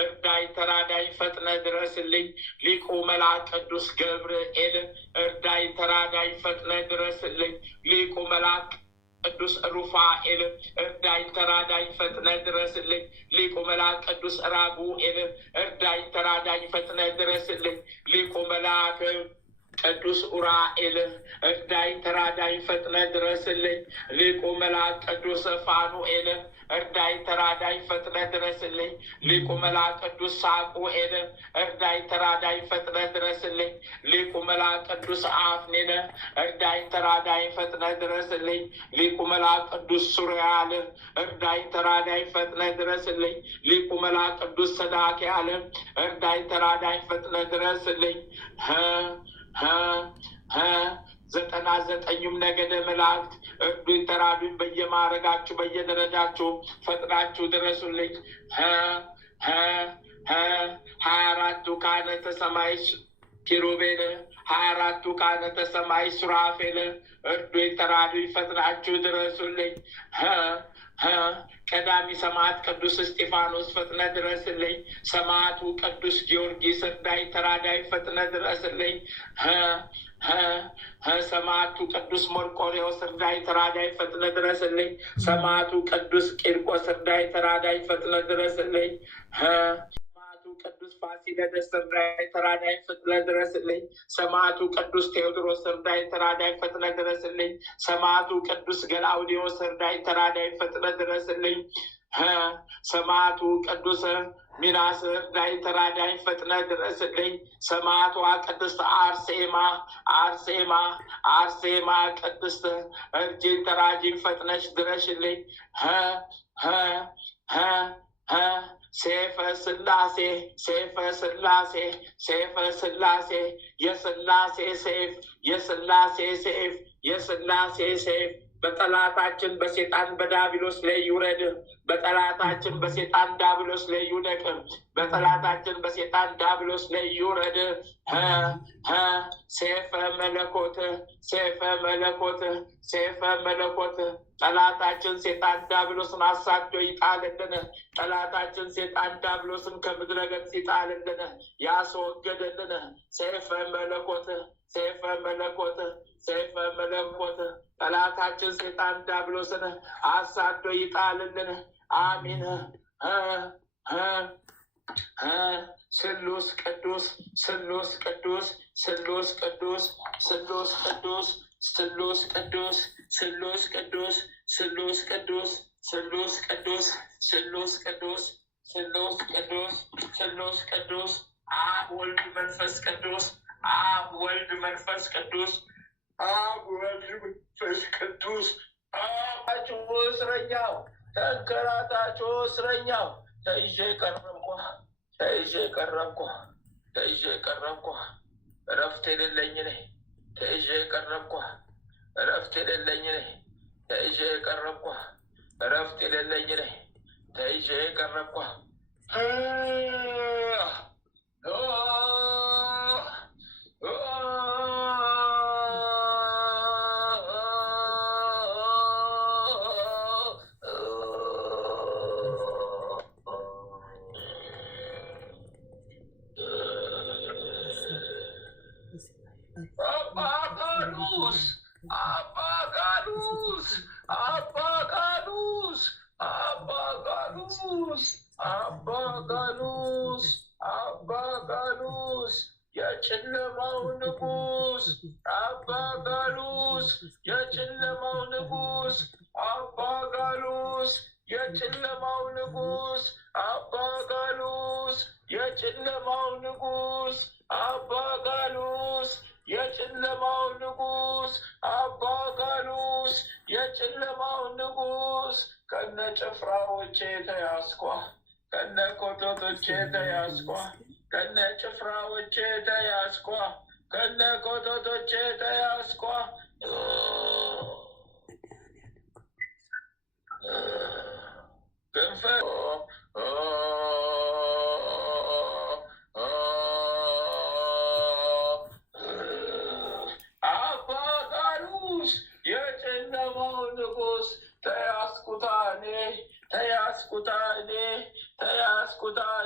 እርዳይ ተራዳይ ፈጥነ ድረስልኝ። ሊቁ መልአክ ቅዱስ ገብርኤል እርዳይ ተራዳይ ፈጥነ ድረስልኝ። ሊቁ መልአክ ቅዱስ ሩፋኤል እርዳይ ተራዳይ ፈጥነ ድረስልኝ። ሊቁ መልአክ ቅዱስ ራጉኤል እርዳይ ተራዳይ ፈጥነ ድረስልኝ። ሊቁ መልአክ ቅዱስ ኡራኤል እርዳይ ተራዳይ ፈጥነ ድረስልኝ። ሊቁ መልአክ ቅዱስ ፋኑኤል እርዳይ ተራዳይ ፈጥነ ድረስልኝ። ሊቁ መልአክ ቅዱስ ሳቁኤል እርዳይ ተራዳይ ፈጥነ ድረስልኝ። ሊቁ መልአክ ቅዱስ አፍኔን እርዳይ ተራዳይ ፈጥነ ድረስልኝ። ሊቁ መልአክ ቅዱስ ሱሪያል እርዳይ ተራዳይ ፈጥነ ድረስልኝ። ሊቁ መልአክ ቅዱስ ሰዳክያል እርዳይ ተራዳይ ፈጥነ ድረስልኝ። 99ኙም ነገደ መላእክት እርዱኝ ተራዱኝ፣ በየማዕረጋችሁ በየደረጃችሁ ፈጥናችሁ ድረሱልኝ። 24ቱ ካህናተ ሰማይ ኪሩቤል፣ 24ቱ ካህናተ ሰማይ ሱራፌል እርዱኝ ተራዱኝ፣ ፈጥናችሁ ድረሱልኝ። ቀዳሚ ሰማዕት ቅዱስ እስጢፋኖስ ፈጥነ ድረስልኝ። ሰማዕቱ ቅዱስ ጊዮርጊስ እርዳይ ተራዳይ ፈጥነ ድረስልኝ። ሰማዕቱ ቅዱስ መርቆሬዎስ እርዳይ ተራዳይ ፈጥነ ድረስልኝ። ሰማዕቱ ቅዱስ ቂርቆስ እርዳይ ተራዳይ ፈጥነ ድረስልኝ። ሰማዕቱ ቅዱስ ፋሲለደስ እርዳይ ተራዳይ ፈጥነ ድረስልኝ። ሰማዕቱ ቅዱስ ቴዎድሮስ እርዳይ ተራዳይ ፈጥነ ድረስልኝ። ሰማዕቱ ቅዱስ ገላውዲዮስ እርዳይ ተራዳይ ፈጥነ ድረስልኝ። ሰማዕቱ ቅዱስ ሚናስ እርዳይ ተራዳይ ፈጥነ ድረስልኝ። ሰማዕቷ ቅድስት አርሴማ ቅድስት እርጅን ተራጂን ፈጥነሽ ድረሽልኝ። ሴፈ ስላሴ የስላሴ ሴፍ በጠላታችን በሴጣን በዲያብሎስ ላይ ይውረድ። በጠላታችን በሴጣን ዲያብሎስ ላይ ይውደቅ። በጠላታችን በሴጣን ዲያብሎስ ላይ ይውረድ። ሴፈ መለኮት ጠላታችን ሴጣን ዲያብሎስን አሳዶ ይጣልልን። ጠላታችን ሴጣን ዲያብሎስን ከምድረ ገጽ ይጣልልን፣ ያስወገደልን። ሴፈ መለኮት ጠላታችን ሴጣን ዲያብሎስን አሳዶ ይጣልልን። አሚን። ስሉስ ቅዱስ አብ ወልድ መንፈስ ቅዱስ አብ ወልድ መንፈስ ቅዱስ አብ ወልድ መንፈስ ቅዱስ አባችሁ እስረኛው ተንከራታችሁ እስረኛው ተይዤ ቀረብኩ እረፍት የሌለኝ ነኝ ተይዤ ቀረብኩ እረፍት የሌለኝ ነኝ ተይዤ ቀረብኩ እረፍት የሌለኝ ነኝ ተይዤ ቀረብኩ አባ ጋሉስ የጨለማው ንጉስ አባ ጋሉስ የጨለማው ንጉስ አባ ጋሉስ የጨለማው ንጉስ አባ ጋሉስ የጨለማው ንጉስ አባ ጋሉስ የጨለማው ንጉስ አባ ጋሉስ የጨለማው ንጉስ ከነ ጭፍራዎቼ ተያዝኳ ከነ ኮተቶቼ ተያዝኳ ከነ ጭፍራዎቼ ተያዝኳ ከነ ኮተቶቼ ተያዝኳ ክንፈ አባ ጋሉስ የጨለማው ንጉስ ተያዝኩታ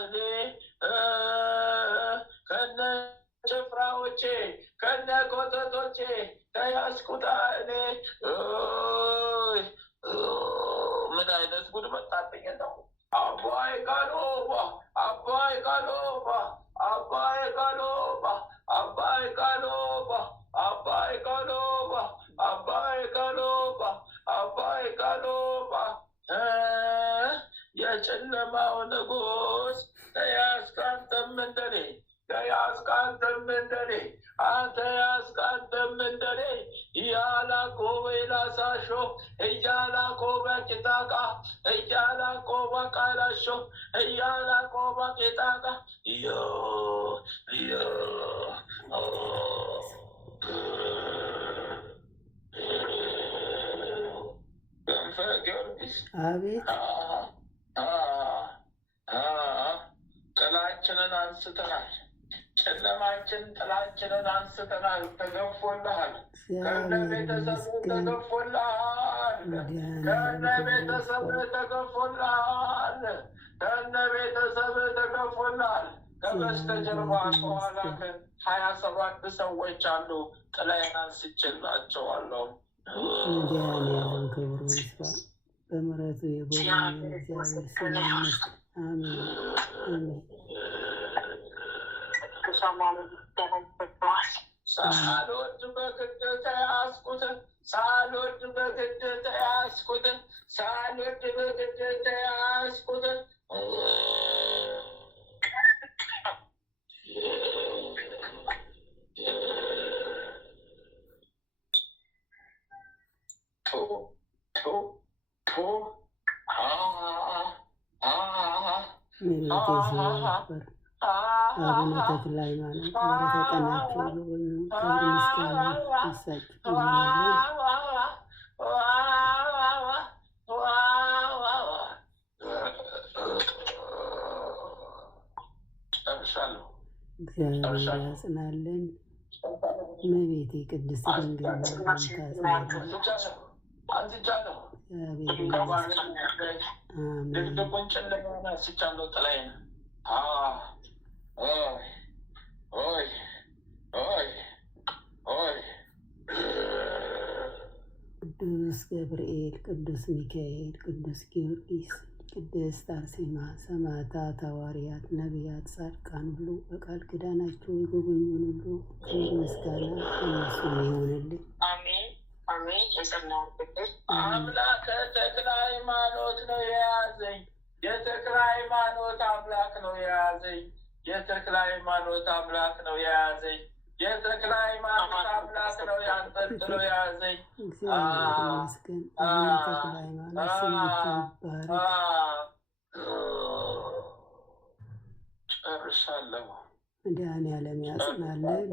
እኔ ከነ ጭፍራዎቼ ከነ ኮተቶቼ ተያዝኩታ እኔ ምን አይነት ጉድ መጣብኝ ነው አባይ ጋሎባ አባይ ጋሎባ አባይ ጋሎባ አባይ ጋሎባ አባይ ጋሎባ አባይ ጋሎባ አባይ ጋሎባ የጨለማው ንጉስ ተያዝክ አንተም እንደኔ አንተ ያዝክ እንደኔ እያላኮበ ላሳሾ እያላኮበ ቂጣቃ እያላኮበ ቃላሾ እያላኮበ ቂጣቃ ክንፈ ጊዮርጊስ አቤት ጥላችንን አንስተናል ጥላችንን አንስተናል ተገፎልሃል ከነ ቤተሰቡ ተገፎልሃል ከበስተጀርባ ከኋላ 27 ሰዎች አሉ ጥላዬን አንስቼላቸዋለሁ መድኃኒዓለም ክብሩ ይስፋ በምሕረቱ የጎበኘን እግዚአብሔር ስም ይመስገን አሜን ሳልወድ በግድ ተያዝኩት አቡነ ተክለ ሃይማኖት በተቀናቸው የጎበኙ ክብር ምስጋና ይሳችሁ እግዚአብሔር ያጽናልን። እመቤቴ ቅድስት ድንግል ማርያም ድቅድቁን ጨለማውን አንስቻለሁ ጥላዬን ቅዱስ ገብርኤል፣ ቅዱስ ሚካኤል፣ ቅዱስ ጊዮርጊስ፣ ቅድስት አርሴማ፣ ሰማዕታት፣ ሐዋርያት፣ ነቢያት፣ ጻድቃን ሁሉ በቃል ኪዳናቸው የጎበኙን ሁሉ ክብር ምስጋና እነሱ ይሆንልኝ። አምላከ ተክለ ሃይማኖት ነው የያዘኝ። የተክለ ሃይማኖት አምላክ ነው የያዘኝ። የተክለ ሃይማኖት አምላክ ነው የያዘኝ። የተክለ ሃይማኖት አምላክ ነው ያንጠልጥሎ ያዘኝ። እግዚአብሔር ይመስገን። አቡነ ተክለ ሃይማኖት ስማቸው ይባረክ። ጨርሻለሁ። መድኃኔዓለም ያጽናልን።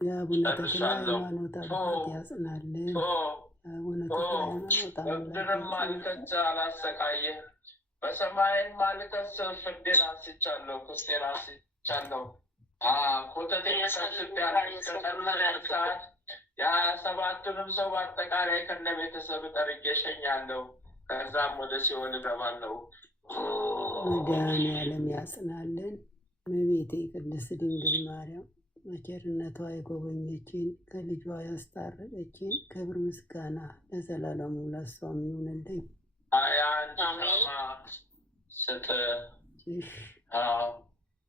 የአቡነ ተክለ ሃይማኖት አባት ያጽናልን። የአቡነ ተክለ ሃይማኖት በምድርም ማልከት አላሰቃየ፣ በሰማይም ማልከት ፍርዴን አንስቻለሁ፣ ክስቴን አንስቻለሁ። ኮተቴ ሰዓት የ27ቱንም ሰው በአጠቃላይ ከነ ቤተሰብ ጠርጌ እሸኛለሁ። ከዛም ወደ ሲኦል እገባለሁ። መድኃኔዓለም ያጽናልን። እመቤቴ ቅድስት ድንግል ማርያም በቸርነቷ የጎበኘችን ከልጇ ያስታረቀችን ክብር ምስጋና ለዘላለሙ ለሷም ይሁንልኝ። ስጥ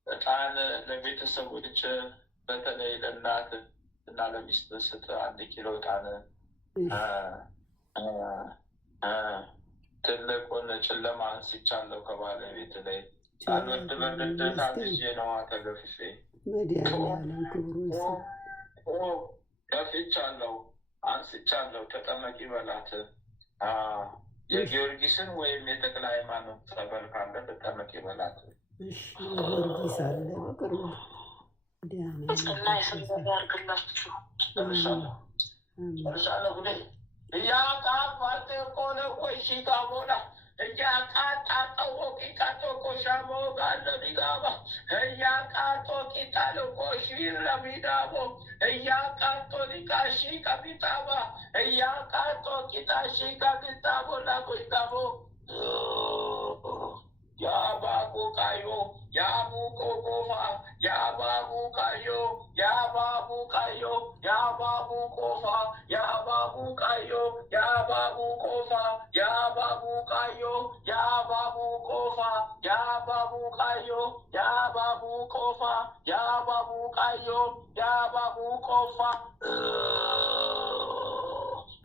ዕጣን ለቤተሰቦች በተለይ ለእናት እና ለሚስት ስጥ 1 ኪሎ ዕጣን። ትልቁን ጨለማ አንስቻለሁ ከባለቤት ላይ ቃልወድ በምድር ታዝዤ ነው ተገፍፌ መድኃኔዓለም ክብሩ ገፍቻለሁ፣ አንስቻለሁ። ተጠመቂ በላት። የጊዮርጊስን ወይም የተክለ ሃይማኖት ጸበል ካለ ተጠመቂ በላት። ጊዮርጊስ አለ በቅርቡ እና የሰንበ ያርግላችሁ። ጨርሻለሁ። እያቃት ማርቴ ኮነ ኮሺ ጋሞላ እያቃጣ ጠወቂ ቃቶ ኮሻሞ ጋለ ዲጋባ እያቃቶ ቂጣሎ ኮሺ ለሚዳቦ እያቃቶ ሊቃሺ ከቢታባ እያቃቶ ቂጣሺ ከቢታቦ ላጎይጋቦ ያባቡ ቃዮ ያቡቆ ቆፋ ያባቡ ቃዮ ያባቡ ቃዮ ያባቡ ቆፋ ያባቡ ቃዮ ያባቡ ቆፋ ያባቡ ቃዮ ያባቡ ቆፋ ያባቡ ቃዮ ያባቡ ቆፋ ያባቡ ቃዮ ያባቡ ቆፋ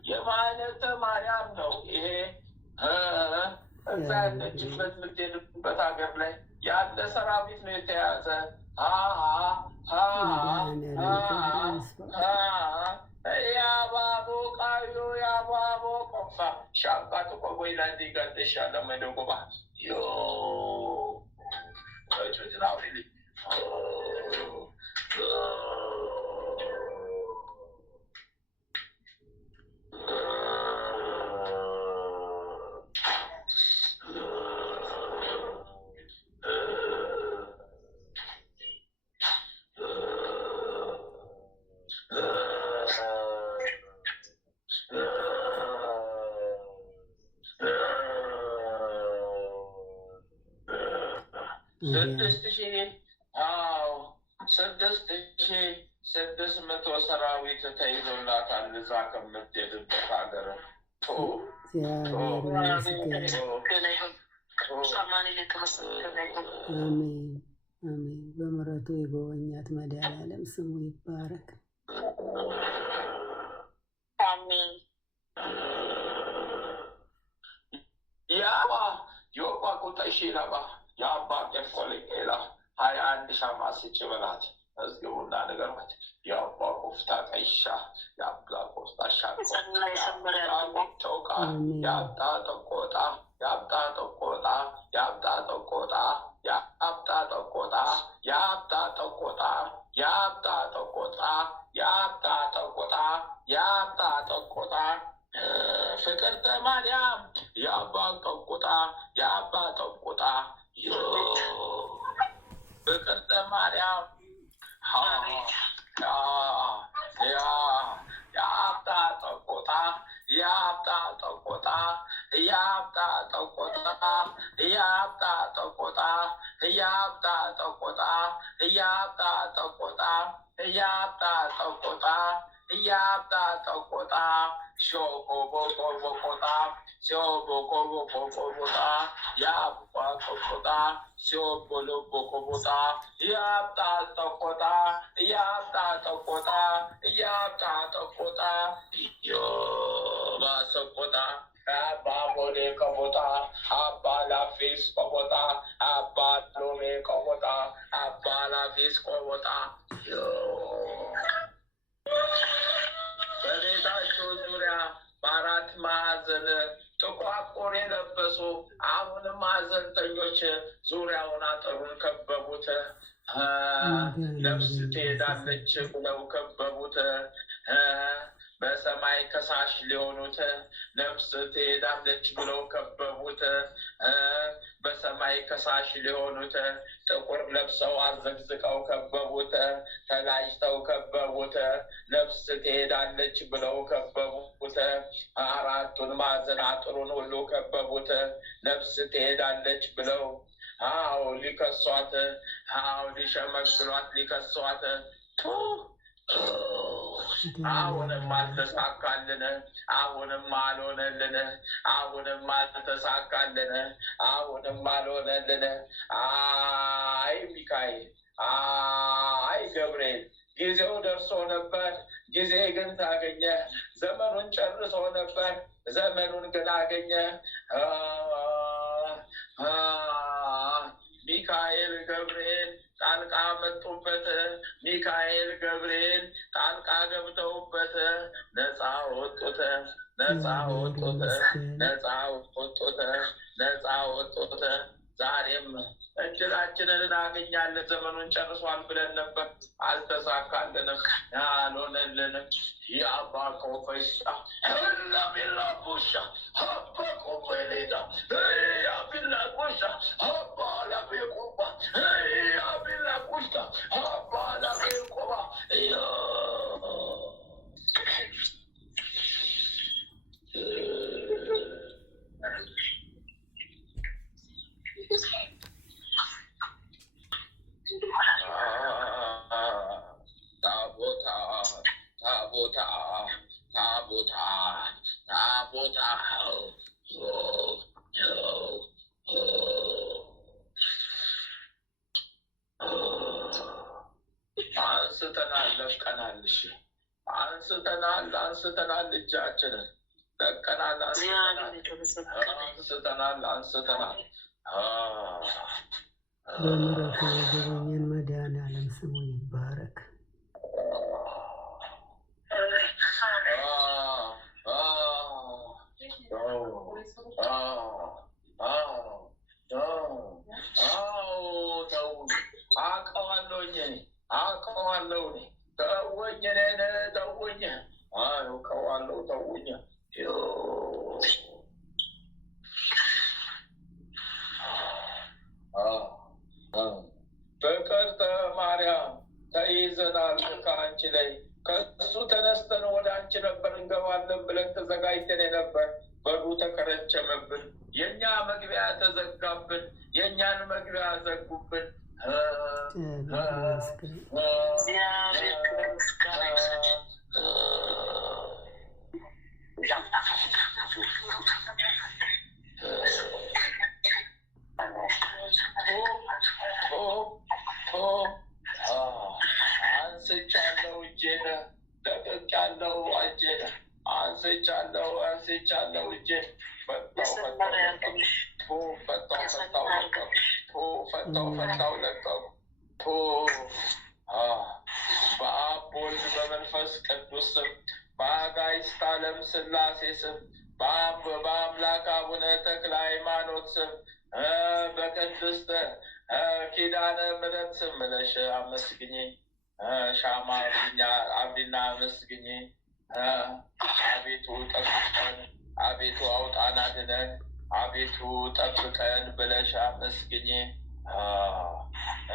የማለተ ማርያም ነው ይሄ። እዛ ያለችበት የምትሄድበት ሀገር ላይ ያለ ሰራዊት ነው የተያዘ። ያባቦ ቃዮ ያባቦ ቆፋ ሻቃቱ ቆቦይ ላይ ሊጋደሻለ መደጎባ ስድስት ሺህ 600 ሰራዊት ተይዞላታል። እዛ ከምትሄድበት ሀገር አሜን አሜን። በምሕረቱ የጎበኛት መድኃኔዓለም ስሙ ይባረክ። አሜን። ያባ ዮባ ቁጠሺ ለባ የአባ ቄርቆልቄላ 21 ሻማ ስጭ በላት። መዝግቡና ነገሯት። የአባ ኮፍታ ቀይሻ የአባ ኮፍታ ሻቆጣ የአብጣ ጠቆጣ የአብጣ ጠቆጣ የአብጣ ጠቆጣ የአብጣ ጠቆጣ የአብጣ ጠቆጣ የአብጣ ጠቆጣ የአብጣ ጠቆጣ የአብጣ ጠቆጣ ፍቅርተ ማርያም የአባ ጠቆጣ የአባ ጠቆጣ ፍቅርተ ማርያም የአብጣ ጠቆጣ የአብጣ ጠቆጣ የአብጣ ጠቆጣ የአብጣ ጠቆጣ የአብጣ ጠቆጣ የአብጣ ጠቆጣ የአብጣ ጠቆጣ የአብጣ ጠቆጣ ሾቆ ቦቆ ቦቆጣ ሾቦቆ ቦቆ ቦቆጣ የአብጣ ጠቆጣ ሾቦሎ ቦቆ ቦጣ የአብጣ ጠቆጣ የአብጣ ጠቆጣ የአብጣ ጠቆጣ ዮባ ሰቆጣ አባ ቦሌ ከቦጣ አባ ላፊስ ከቦጣ አባ ሎሜ ከቦጣ አባ ላፊስ ከቦጣ በአራት ማዕዘን ጥቋቁር የለበሱ አሁንም ማዕዘንተኞች ዙሪያውን አጥሩን ከበቡት። ነፍስ ትሄዳለች ብለው ከበቡት። በሰማይ ከሳሽ ሊሆኑት ነፍስ ትሄዳለች ብለው ከበቡት። በሰማይ ከሳሽ ሊሆኑት ጥቁር ለብሰው አዘግዝቀው ከበቡት። ተላጭተው ከበቡት። ነፍስ ትሄዳለች ብለው ከበቡት። አራቱን ማዕዘን አጥሩን ሁሉ ከበቡት። ነፍስ ትሄዳለች ብለው ሊከሷት፣ ሊሸመግሏት፣ ሊከሷት አሁንም አልተሳካልን፣ አሁንም አልሆነልን፣ አሁንም አልተሳካልን፣ አሁንም አልሆነልን። አይ ሚካኤል፣ አይ ገብርኤል፣ ጊዜው ደርሶ ነበር፣ ጊዜ ግን ታገኘ። ዘመኑን ጨርሶ ነበር፣ ዘመኑን ግን አገኘ። ሚካኤል ገብርኤል ጣልቃ መጡበት። ሚካኤል ገብርኤል ጣልቃ ገብተውበት ነፃ ወጡት፣ ነፃ ወጡት፣ ነፃ ወጡት፣ ነፃ ወጡት። ዛሬም እድላችንን እናገኛለን። ዘመኑን ጨርሷል ብለን ነበር፣ አልተሳካልንም፣ አልሆነልንም። ያባቆፈሻ ለሚላቁሻ አባቆፈሌዳ ያቢላቁሻ አባላቤቆባ ያቢላቁሻ አባላቤቆባ አንስተናል፣ ለቀናል። አንስተናል፣ እጃችንን ለቀናል፣ አንስተናል። በምሕረቱ የጎበኘን መድኃኔዓለም ስሙ ይባረክ። ፍቅርተ ማርያም ተይዘናል ከአንቺ ላይ፣ ከእሱ ተነስተን ወደ አንቺ ነበር እንገባለን ብለን ተዘጋጅተን የነበር። በሩ ተከረቸመብን፣ የእኛ መግቢያ ተዘጋብን፣ የእኛን መግቢያ ዘጉብን። አንስቻለሁ እጄን፣ ለቅቄያለሁ እጄን፣ አንስቻለሁ እጄን። ፈታው ለቀቁ። በአብ በወልድ በመንፈስ ቅዱስ ስም በአጋዕዝተ ዓለም ሥላሴ ስም በአምላክ አቡነ ተክለ ሃይማኖት ስም በቅድስት ኪዳነ ምሕረት ስም ብለሽ አመስግኝ። ሻማ አብዲና አመስግኝ። አቤቱ ጠብቀን፣ አቤቱ አውጣን አድነን፣ አቤቱ ጠብቀን ብለሽ አመስግኝ።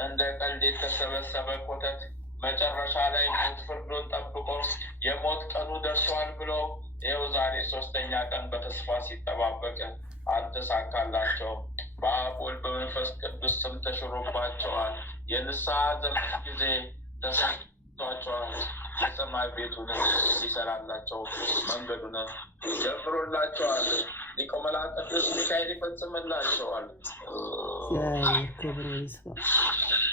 እንደ ቀልድ የተሰበሰበ ኮተት መጨረሻ ላይ ሞት ፍርዱን ጠብቆ የሞት ቀኑ ደርሷል ብሎ ይኸው ዛሬ 3ኛ ቀን በተስፋ ሲጠባበቅ አልተሳካላቸውም። በአብ ወልድ በመንፈስ ቅዱስ ስም ተሽሮባቸዋል። የንስሐ ዘመን ጊዜ ተሰጥቷቸዋል። የሰማይ ቤቱን ሲሰራላቸው መንገዱን ጀምሮላቸዋል። ሊቀ መላእክት ቅዱስ ሚካኤል ይፈጽምላቸዋል። እግዚአብሔር ክብሩ ይስፋ።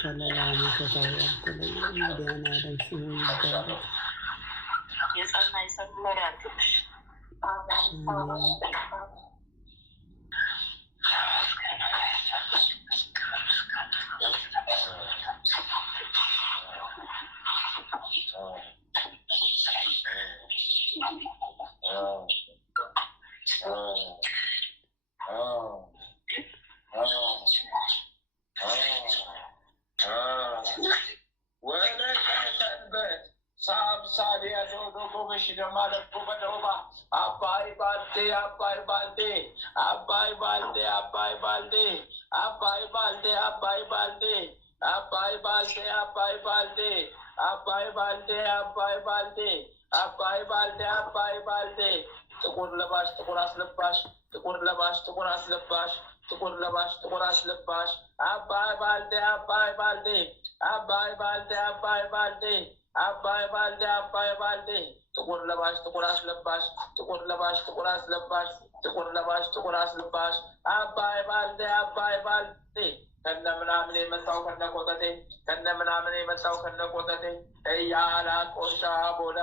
ከለላ መከታው ያልተለየ መድኃኔዓለም ስሙ ይባረክ። የጸና ይሰምር ያድርሽ። Maria Dodo Komishima Kumadova, Abai Balde, Abai Balde, Abai Balde, Abai Balde, Abai Balde, Abai Balde, Abai Balde, Abai Balde, Abai Balde, Abai Balde, Abai Balde, Abai Balde, ጥቁር ለባሽ ጥቁር አስለባሽ ጥቁር ለባሽ ጥቁር አስለባሽ ጥቁር ለባሽ ጥቁር አስለባሽ አባይ ባልዴ አባይ ባልዴ አባይ ባልዴ አባይ ባልዴ አባይ ባልዴ አባይ ባልዴ ጥቁር ለባሽ ጥቁር አስለባሽ ጥቁር ለባሽ ጥቁር አስለባሽ ጥቁር ለባሽ ጥቁር አስለባሽ አባይ ባልዴ አባይ ባልዴ ከነ ምናምን የመጣው ከነ ቆጠቴ ከነ ምናምን የመጣው ከነ ቆጠቴ እያላ ቆሻ ቦዳ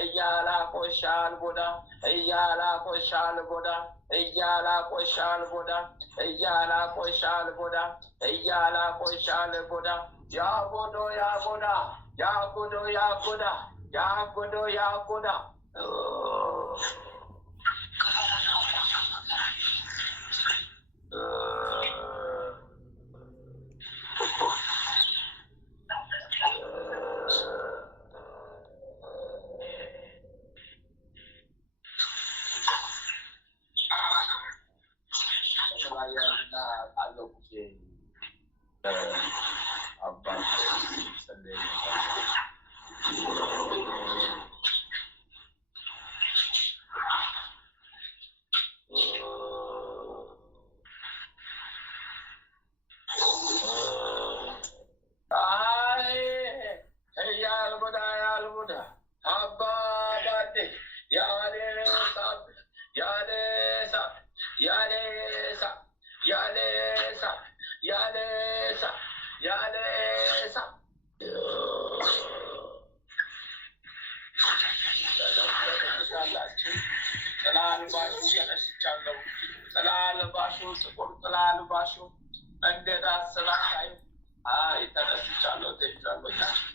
እያላ ቆሻል ቦዳ እያላ ቆሻል ቦዳ እያላ ቆሻል ቦዳ እያላ ቆሻል ቦዳ እያላ ቆሻል ቦዳ ያጎዶ ያጎዳ ያጎዶ ያጎዳ ያጎዶ ያጎዳ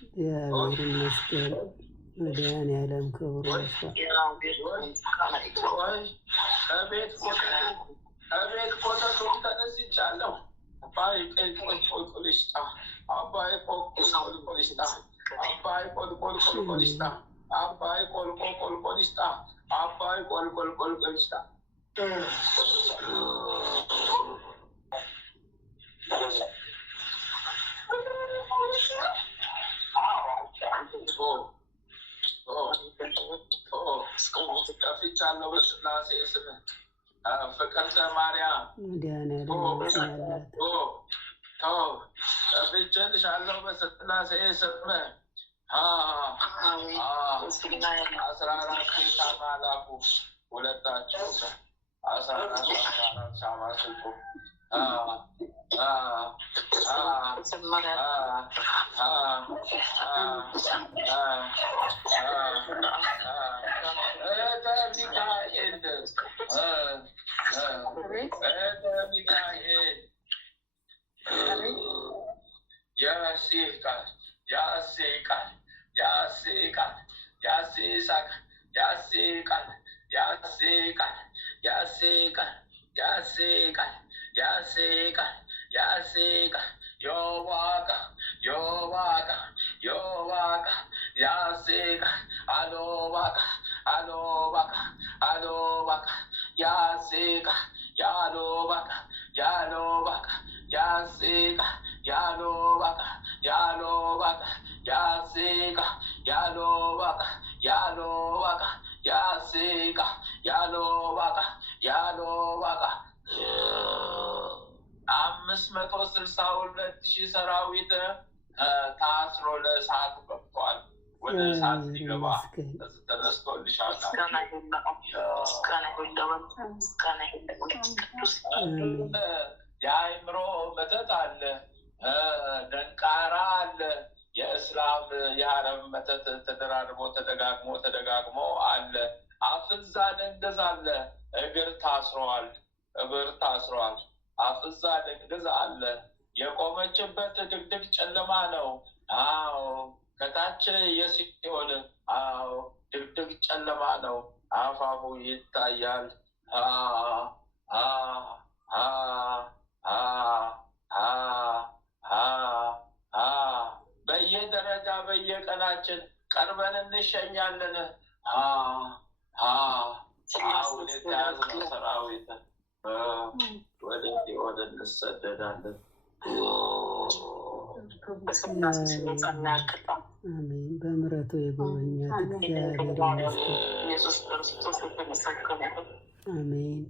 እግዚአብሔር ይመስገን። መድኃኒዓለም ክብሩ ይስፋ። ከቤት ቆጠቱ ተነስቻለሁ። አባይ ቆልቆልቆልሽታ አባይ ቆልቆልቆልሽታ አባይ ቆልቆልቆልቆልሽታ አባይ ቆልቆልቆልቆልሽታ አባይ ቆልቆልቆልቆልሽታ ከፍቻለሁ በስላሴ ስም ፍቅርተ ማርያም ከፍቼልሻለሁ በስላሴ ስም 14 ሻማ ላኩ ሁለታችሁ 14 ሻማ ስጡ ሰራዊት ታስሮ ለእሳት ገብቷል። ወደ እሳት ሲገባ ተነስቶልሻል። የአእምሮ መተት አለ፣ ደንቃራ አለ፣ የእስላም የሀረም መተት ተደጋግሞ አለ። አፍዛ ደንገዝ አለ፣ እግር ታስሯል። አፍዛ ደንገዝ አለ። የቆመችበት ድቅድቅ ጨለማ ነው። አዎ ከታች የሲኦል ድቅድቅ ጨለማ ነው። አፋፉ ይታያል። በየደረጃ በየቀናችን ቀርበን እንሸኛለን። አሁን የተያዝነው ሰራዊት ወደ ሲኦል እንሰደዳለን። አሜን። በምሕረቱ የጎበኛት እግዚአብሔር ይመስገን። ኢየሱስ ክርስቶስ የተመሰገነ ይሁን። አሜን።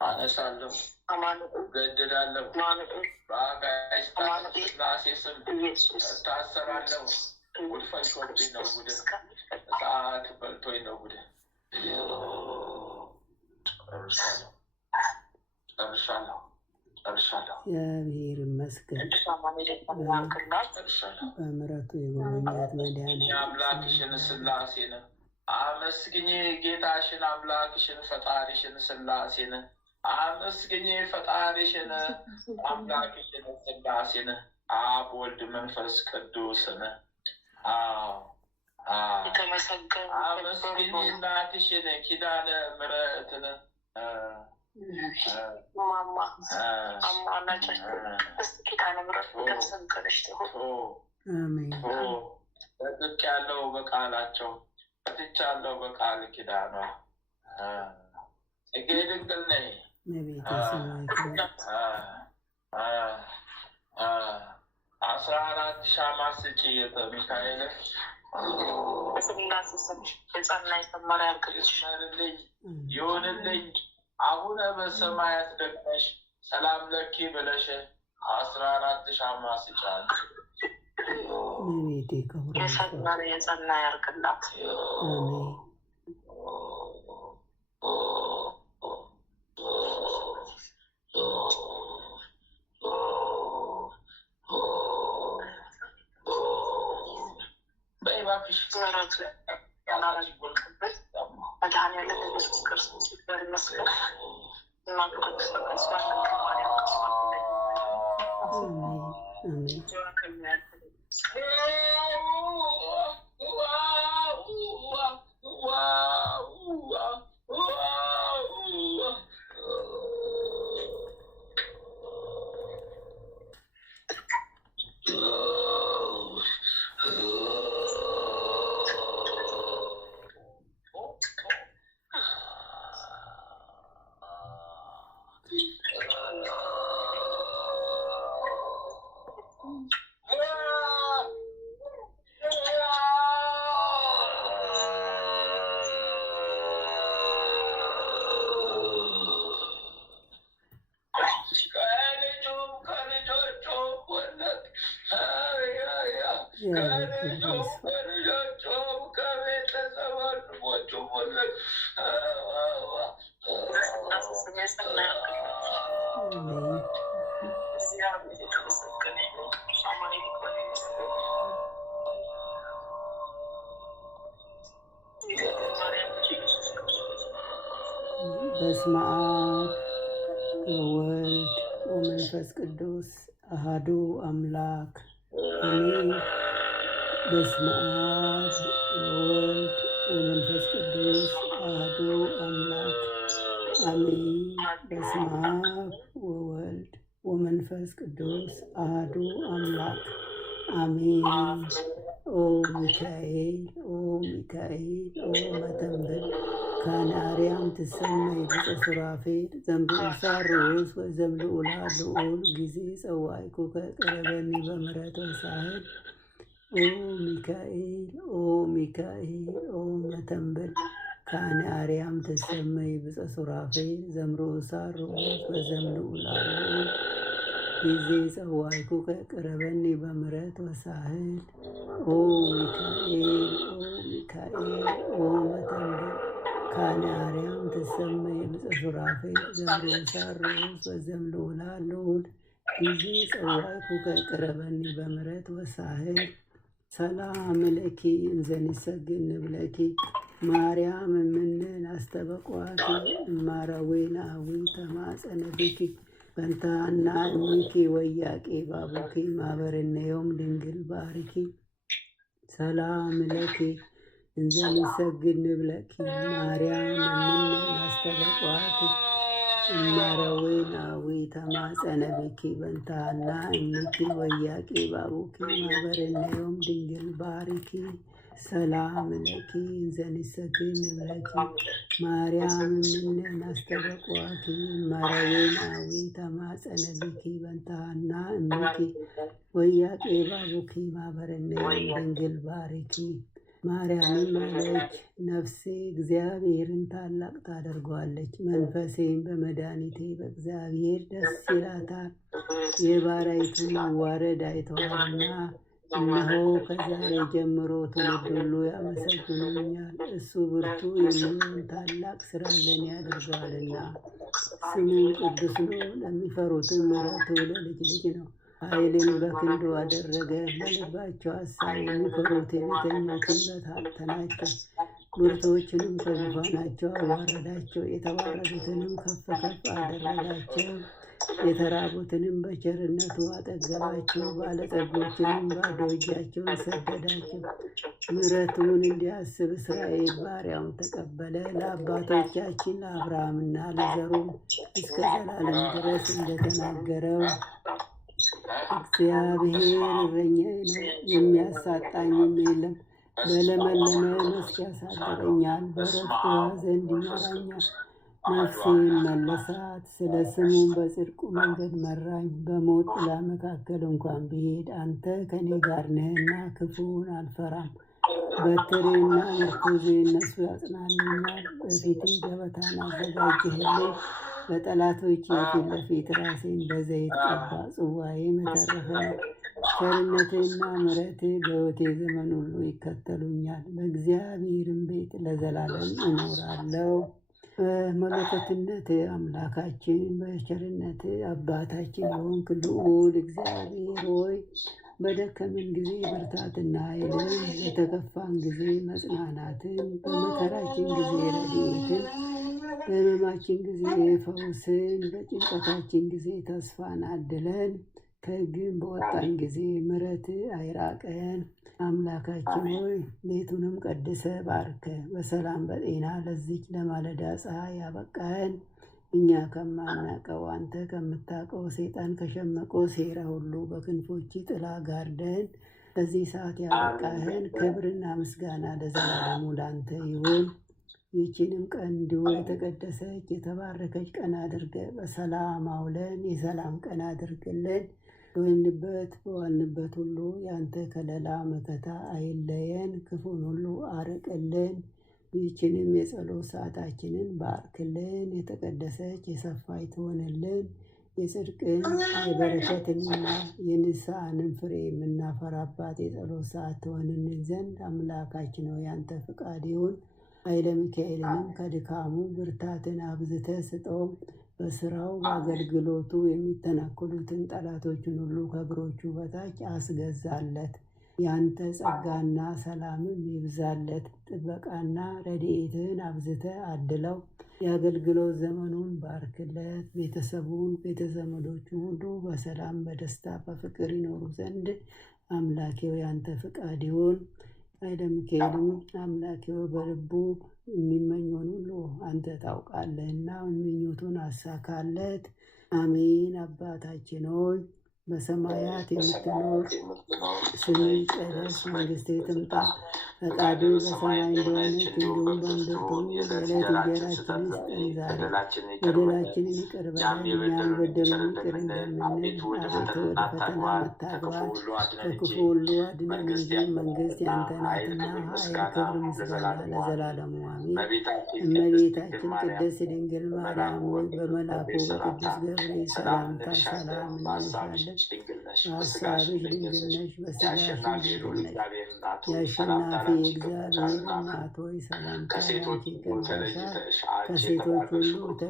አነሳለሁ፣ እገድላለሁ፣ በአጋዕዝተ ሥላሴ ስም እታሰራለሁ። ጉድ ፈልቶብኝ ነው፣ ጉድ እሳት በልቶኝ ነው። ጉድ ጨርሻለሁ። እግዚአብሔር ይመስገን። በምሕረቱ የጎበኛት መድኃኒዓለም አምላክሽን ሥላሴን አመስግኜ፣ ጌታሽን አምላክሽን ፈጣሪሽን ሥላሴን አመስግኜ፣ ፈጣሪሽን አምላክሽን ሥላሴን አብ ወልድ መንፈስ ቅዱስን አመስግኜ፣ እናትሽን ኪዳነ ምሕረትን ለቅቅ ያለው በቃላቸው ፈትቻለሁ በቃል ኪዳኗ። ጽጌ ድንግል ነኝ 14 ሻማ ስጪ ሚካኤል ስላሴ ስም የጸና የሰመረ ያርግልኝ ይሁንልኝ። አቡነ በሰማያት ደግመሽ ሰላም ለኪ ብለሽ 14 ሻማ ስጫል። የሰመረ የጸና ያርግላት። ምሕረቱ ያላረግበት መድኃኒዓለም ኢየሱስ ክርስቶስ ይመስገን። እናቱ ቅድስት ቅዱስ ማርያም በስመ አብ ወወልድ ወመንፈስ ቅዱስ አሐዱ አምላክ አሜን። በስመ አብ ወወልድ ወመንፈስ ቅዱስ አሐዱ አምላክ አሜን። በስመ አብ ወወልድ ወመንፈስ ቅዱስ አሐዱ አምላክ አሜን። ኦ ሚካኤል ኦ ሚካኤል ኦ መተንብል ካነ አርያም ትሰመይ ብፀ ሱራፌል ዘምብኡሳ ርዑስ ወዘምልዑላ ልዑል ጊዜ ጸዋዕኩከ ቅረበኒ በምሕረት ወሳህል። ኦ ሚካኤል ኦ ሚካኤል ኦ መተንብል ካነ አርያም ትሰመይ ብፀ ሱራፌል ዘምብኡሳ ርዑስ ወዘምልዑላ ልዑል ጊዜ ጸዋዕኩከ ቅረበኒ በምሕረት ወሳህል። ኦ ሚካኤል ኦ ሚካኤል ኦ መተንብል ካነ አርያም ትሰመይ ብፀ ሱራፌል ዘምብኡሳ ርዑስ ወዘምልዑላ ልዑል ጊዜ ጸዋዕኩከ ቅረበኒ በምሕረት ወሳህል። ሰላም ለኪ እንዘ ንሰግድ ንብለኪ ማርያም እምነ አስተበቋኪ እማረዌነ አዊ ተማፀነ ብኪ በንታና እሚኪ ወያቄ ባቡኪ ማህበርነዮም ድንግል ባርኪ። ሰላም ለኪ እንዘ ንሰግድ ንብለኪ ማርያም እምነ አስተበቋኪ እማረዌን አዊ ተማጸነ ብኪ በንታና እምኪ ወያቄ ባቡኪ ማበረነዮም ድንግል ባሪኪ ሰላም ለኪ እንዘንሰክን ንብለኪ ማርያም እምነ ናስተበቋኪ እማረዌን አዊ ተማጸነ ብኪ በንታና እምኪ ወያቄ ባቡኪ ማበረነዮም ድንግል ባሪኪ ማርያምም አለች፣ ነፍሴ እግዚአብሔርን ታላቅ ታደርገዋለች፣ መንፈሴም በመድኃኒቴ በእግዚአብሔር ደስ ይላታል። የባሪያይቱን መዋረድ አይተዋልና፣ እነሆ ከዛሬ ጀምሮ ትውልድ ሁሉ ያመሰግኑኛል። እሱ ብርቱ የሚሆን ታላቅ ስራ ለእኔ ያደርገዋልና፣ ስሙም ቅዱስ ነው። ለሚፈሩትም ምሕረቱ ለልጅ ልጅ ነው። ኃይልን በክንዱ አደረገ። በልባቸው ሐሳብ የሚፈሩት የሚተኙትን በታተናቸው። ብርቱዎችንም ከዙፋናቸው አዋረዳቸው። የተዋረዱትንም ከፍ ከፍ አደረጋቸው። የተራቡትንም በቸርነቱ አጠገባቸው። ባለጠጎችንም ባዶ እጃቸውን ሰደዳቸው። ምሕረቱን እንዲያስብ እስራኤል ባሪያውን ተቀበለ። ለአባቶቻችን ለአብርሃምና ለዘሩም እስከ ዘላለም ድረስ እንደተናገረው እግዚአብሔር እረኛዬ ነው፣ የሚያሳጣኝም የለም። በለመለመ መስክ ያሳድረኛል፣ በዕረፍት ውኃ ዘንድ ይመራኛል። ነፍሴን መለሳት፣ ስለ ስሙም በጽድቁ መንገድ መራኝ። በሞት ጥላ መካከል እንኳን ብሄድ አንተ ከኔ ጋር ነህና ክፉውን አልፈራም። በትሬና ምርኩዜ እነሱ ያጽናኑኛል። በፊቴ ገበታን አዘጋጀህልኝ፣ በጠላቶች ፊት ለፊት ራሴን በዘይት ቀባ። ጽዋዬም የተረፈ ነው። ቸርነትህና ምሕረትህ በሕይወቴ ዘመን ሁሉ ይከተሉኛል። በእግዚአብሔርም ቤት ለዘላለም እኖራለሁ። በመለኮትነት አምላካችን፣ በቸርነት አባታችን የሆንክ ልዑል እግዚአብሔር ሆይ በደከምን ጊዜ ብርታትና ኃይልን፣ በተከፋን ጊዜ መጽናናትን፣ በመከራችን ጊዜ ረድኤትን፣ በሕመማችን ጊዜ ፈውስን፣ በጭንቀታችን ጊዜ ተስፋን አድለን፣ ከሕግም በወጣን ጊዜ ምሕረት አይራቀን። አምላካችን ሆይ ሌቱንም ቀድሰ ባርከ በሰላም በጤና ለዚች ለማለዳ ፀሐይ ያበቃን። እኛ ከማናቀው አንተ ከምታውቀው ሰይጣን ከሸመቀው ሴራ ሁሉ በክንፎች ጥላ ጋርደን በዚህ ሰዓት ያበቃህን ክብርና ምስጋና ለዘላለሙ ላንተ ይሁን። ይህችንም ቀን እንዲሁ የተቀደሰች የተባረከች ቀን አድርገ በሰላም አውለን የሰላም ቀን አድርግልን። በዋልንበት ሁሉ የአንተ ከለላ መከታ አይለየን፣ ክፉን ሁሉ አርቅልን። ይህችንም የጸሎት ሰዓታችንን ባርክልን፣ የተቀደሰች የሰፋች ትሆንልን። የጽድቅን የበረከትንና የንስሐንም ፍሬ የምናፈራባት የጸሎት ሰዓት ትሆንልን ዘንድ አምላካችን ሆይ ያንተ ፍቃድ ይሁን። ኃይለ ሚካኤልንም ከድካሙ ብርታትን አብዝተ ስጠው። በስራው በአገልግሎቱ የሚተናኮሉትን ጠላቶችን ሁሉ ከእግሮቹ በታች አስገዛለት። ያንተ ጸጋና ሰላምም ይብዛለት። ጥበቃና ረድኤትህን አብዝተ አድለው። የአገልግሎት ዘመኑን ባርክለት። ቤተሰቡን ቤተዘመዶቹ ሁሉ በሰላም በደስታ በፍቅር ይኖሩ ዘንድ አምላኬው ያንተ ፍቃድ ይሁን። ኃይለ ሚካኤልም አምላኬው በልቡ የሚመኘውን ሁሉ አንተ ታውቃለህና ምኞቱን አሳካለት። አሜን። አባታችን ሆይ በሰማያት የምትኖር ስምህ ይቀደስ፣ መንግሥትህ ትምጣ፣ ፈቃድህ በሰማይ እንደሆነች እንዲሁም በምድር ትሁን። የዕለት እንጀራችንን ስጠን ዛሬ፣ በደላችንን ይቅር በለን እኛም የበደሉንን ይቅር እንደምንል። አቤቱ ወደ ፈተና አታግባን፣ ከክፉ ሁሉ አድነን እንጂ መንግሥት ያንተ ናትና፣ ኃይል፣ ክብር፣ ምስጋና ለዘላለሙ አሜን። እመቤታችን ቅድስት ድንግል ማርያም ሆይ በመልአኩ በቅዱስ ገብርኤል ሰላምታ ሰላም እንልሻለን። በሐሳብሽ ድንግል ነሽ፣ በሥጋሽ ድንግል ነሽ። የአሸናፊ የእግዚአብሔር እናት ሆይ ሰላምታ ላንቺ ይገባሻል። ከሴቶች ሁሉ ተለይተሽ አንቺ የተባረክሽ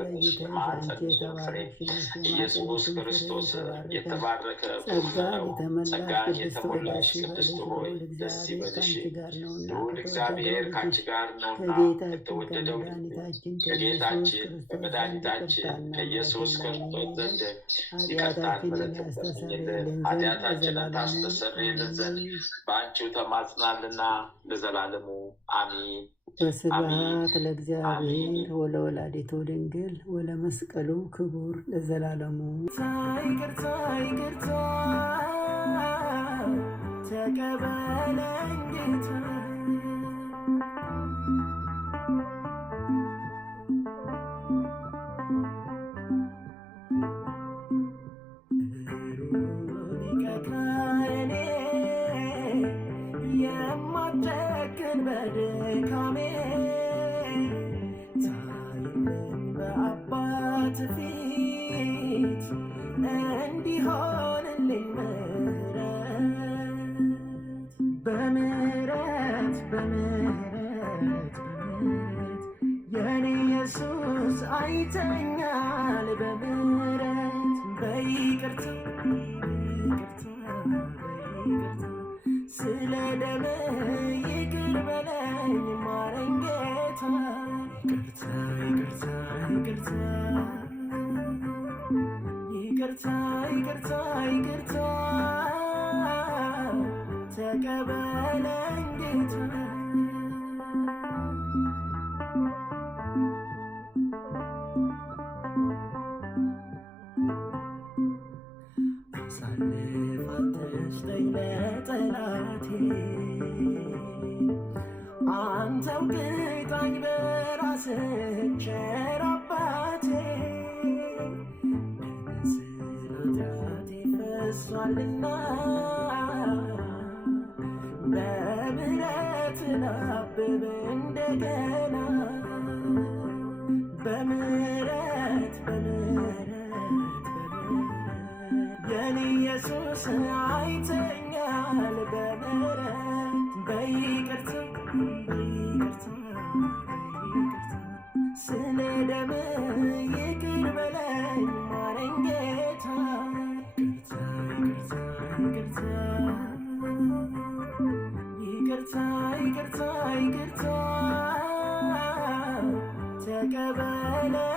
ነሽ፣ የማኅፀንሽ ፍሬ የተባረከ። ጸጋን የተመላሽ ቅድስት ሆይ ደስ ይበልሽ፣ ልዑል እግዚአብሔር ከአንቺ ጋር ነውና ከተወደደው ከጌታችን ከመድኃኒታችን ከኢየሱስ ክርስቶስ ዘንድ ይቅርታን ኃጢአታችንን ታስተሰርይልን ዘንድ በአንቺው ተማጽናልና ለዘላለሙ አሜን። ወስብሐት ለእግዚአብሔር ወለወላዲቱ ድንግል ወለመስቀሉ ክቡር ለዘላለሙ። ይቅርታ ይቅርታ ተቀበለኝ ጌታ የማጨክን በድካሜ ታይልኝ በአባት ፊት እንዲሆንልኝ በምህረት በምህረት የኔ ኢየሱስ አይተኛል በምህረት በይቅርታ ስለ ደም ይቅር በለኝ ማረኝ ጌታ ይቅርታ ይቅርታ ይቅርታ ይቅርታ ይቅርታ ተቀበለኝ ጌታ አሳልፍ አትስጠኝ ለጠላቴ አንተው ቅጣኝ በራስህ ቸር አባቴ ስለ ኃጢአቴ ፈሷልና በምህረት ላብብ እንደገና በምህረት የኔ ኢየሱስ አይተኛል በምህረት በይቅርታ ስለ ደም ይቅር በለኝ ማረኝ ጌታ ይቅርታ ይቅርታ ይቅርታ ተቀበለኝ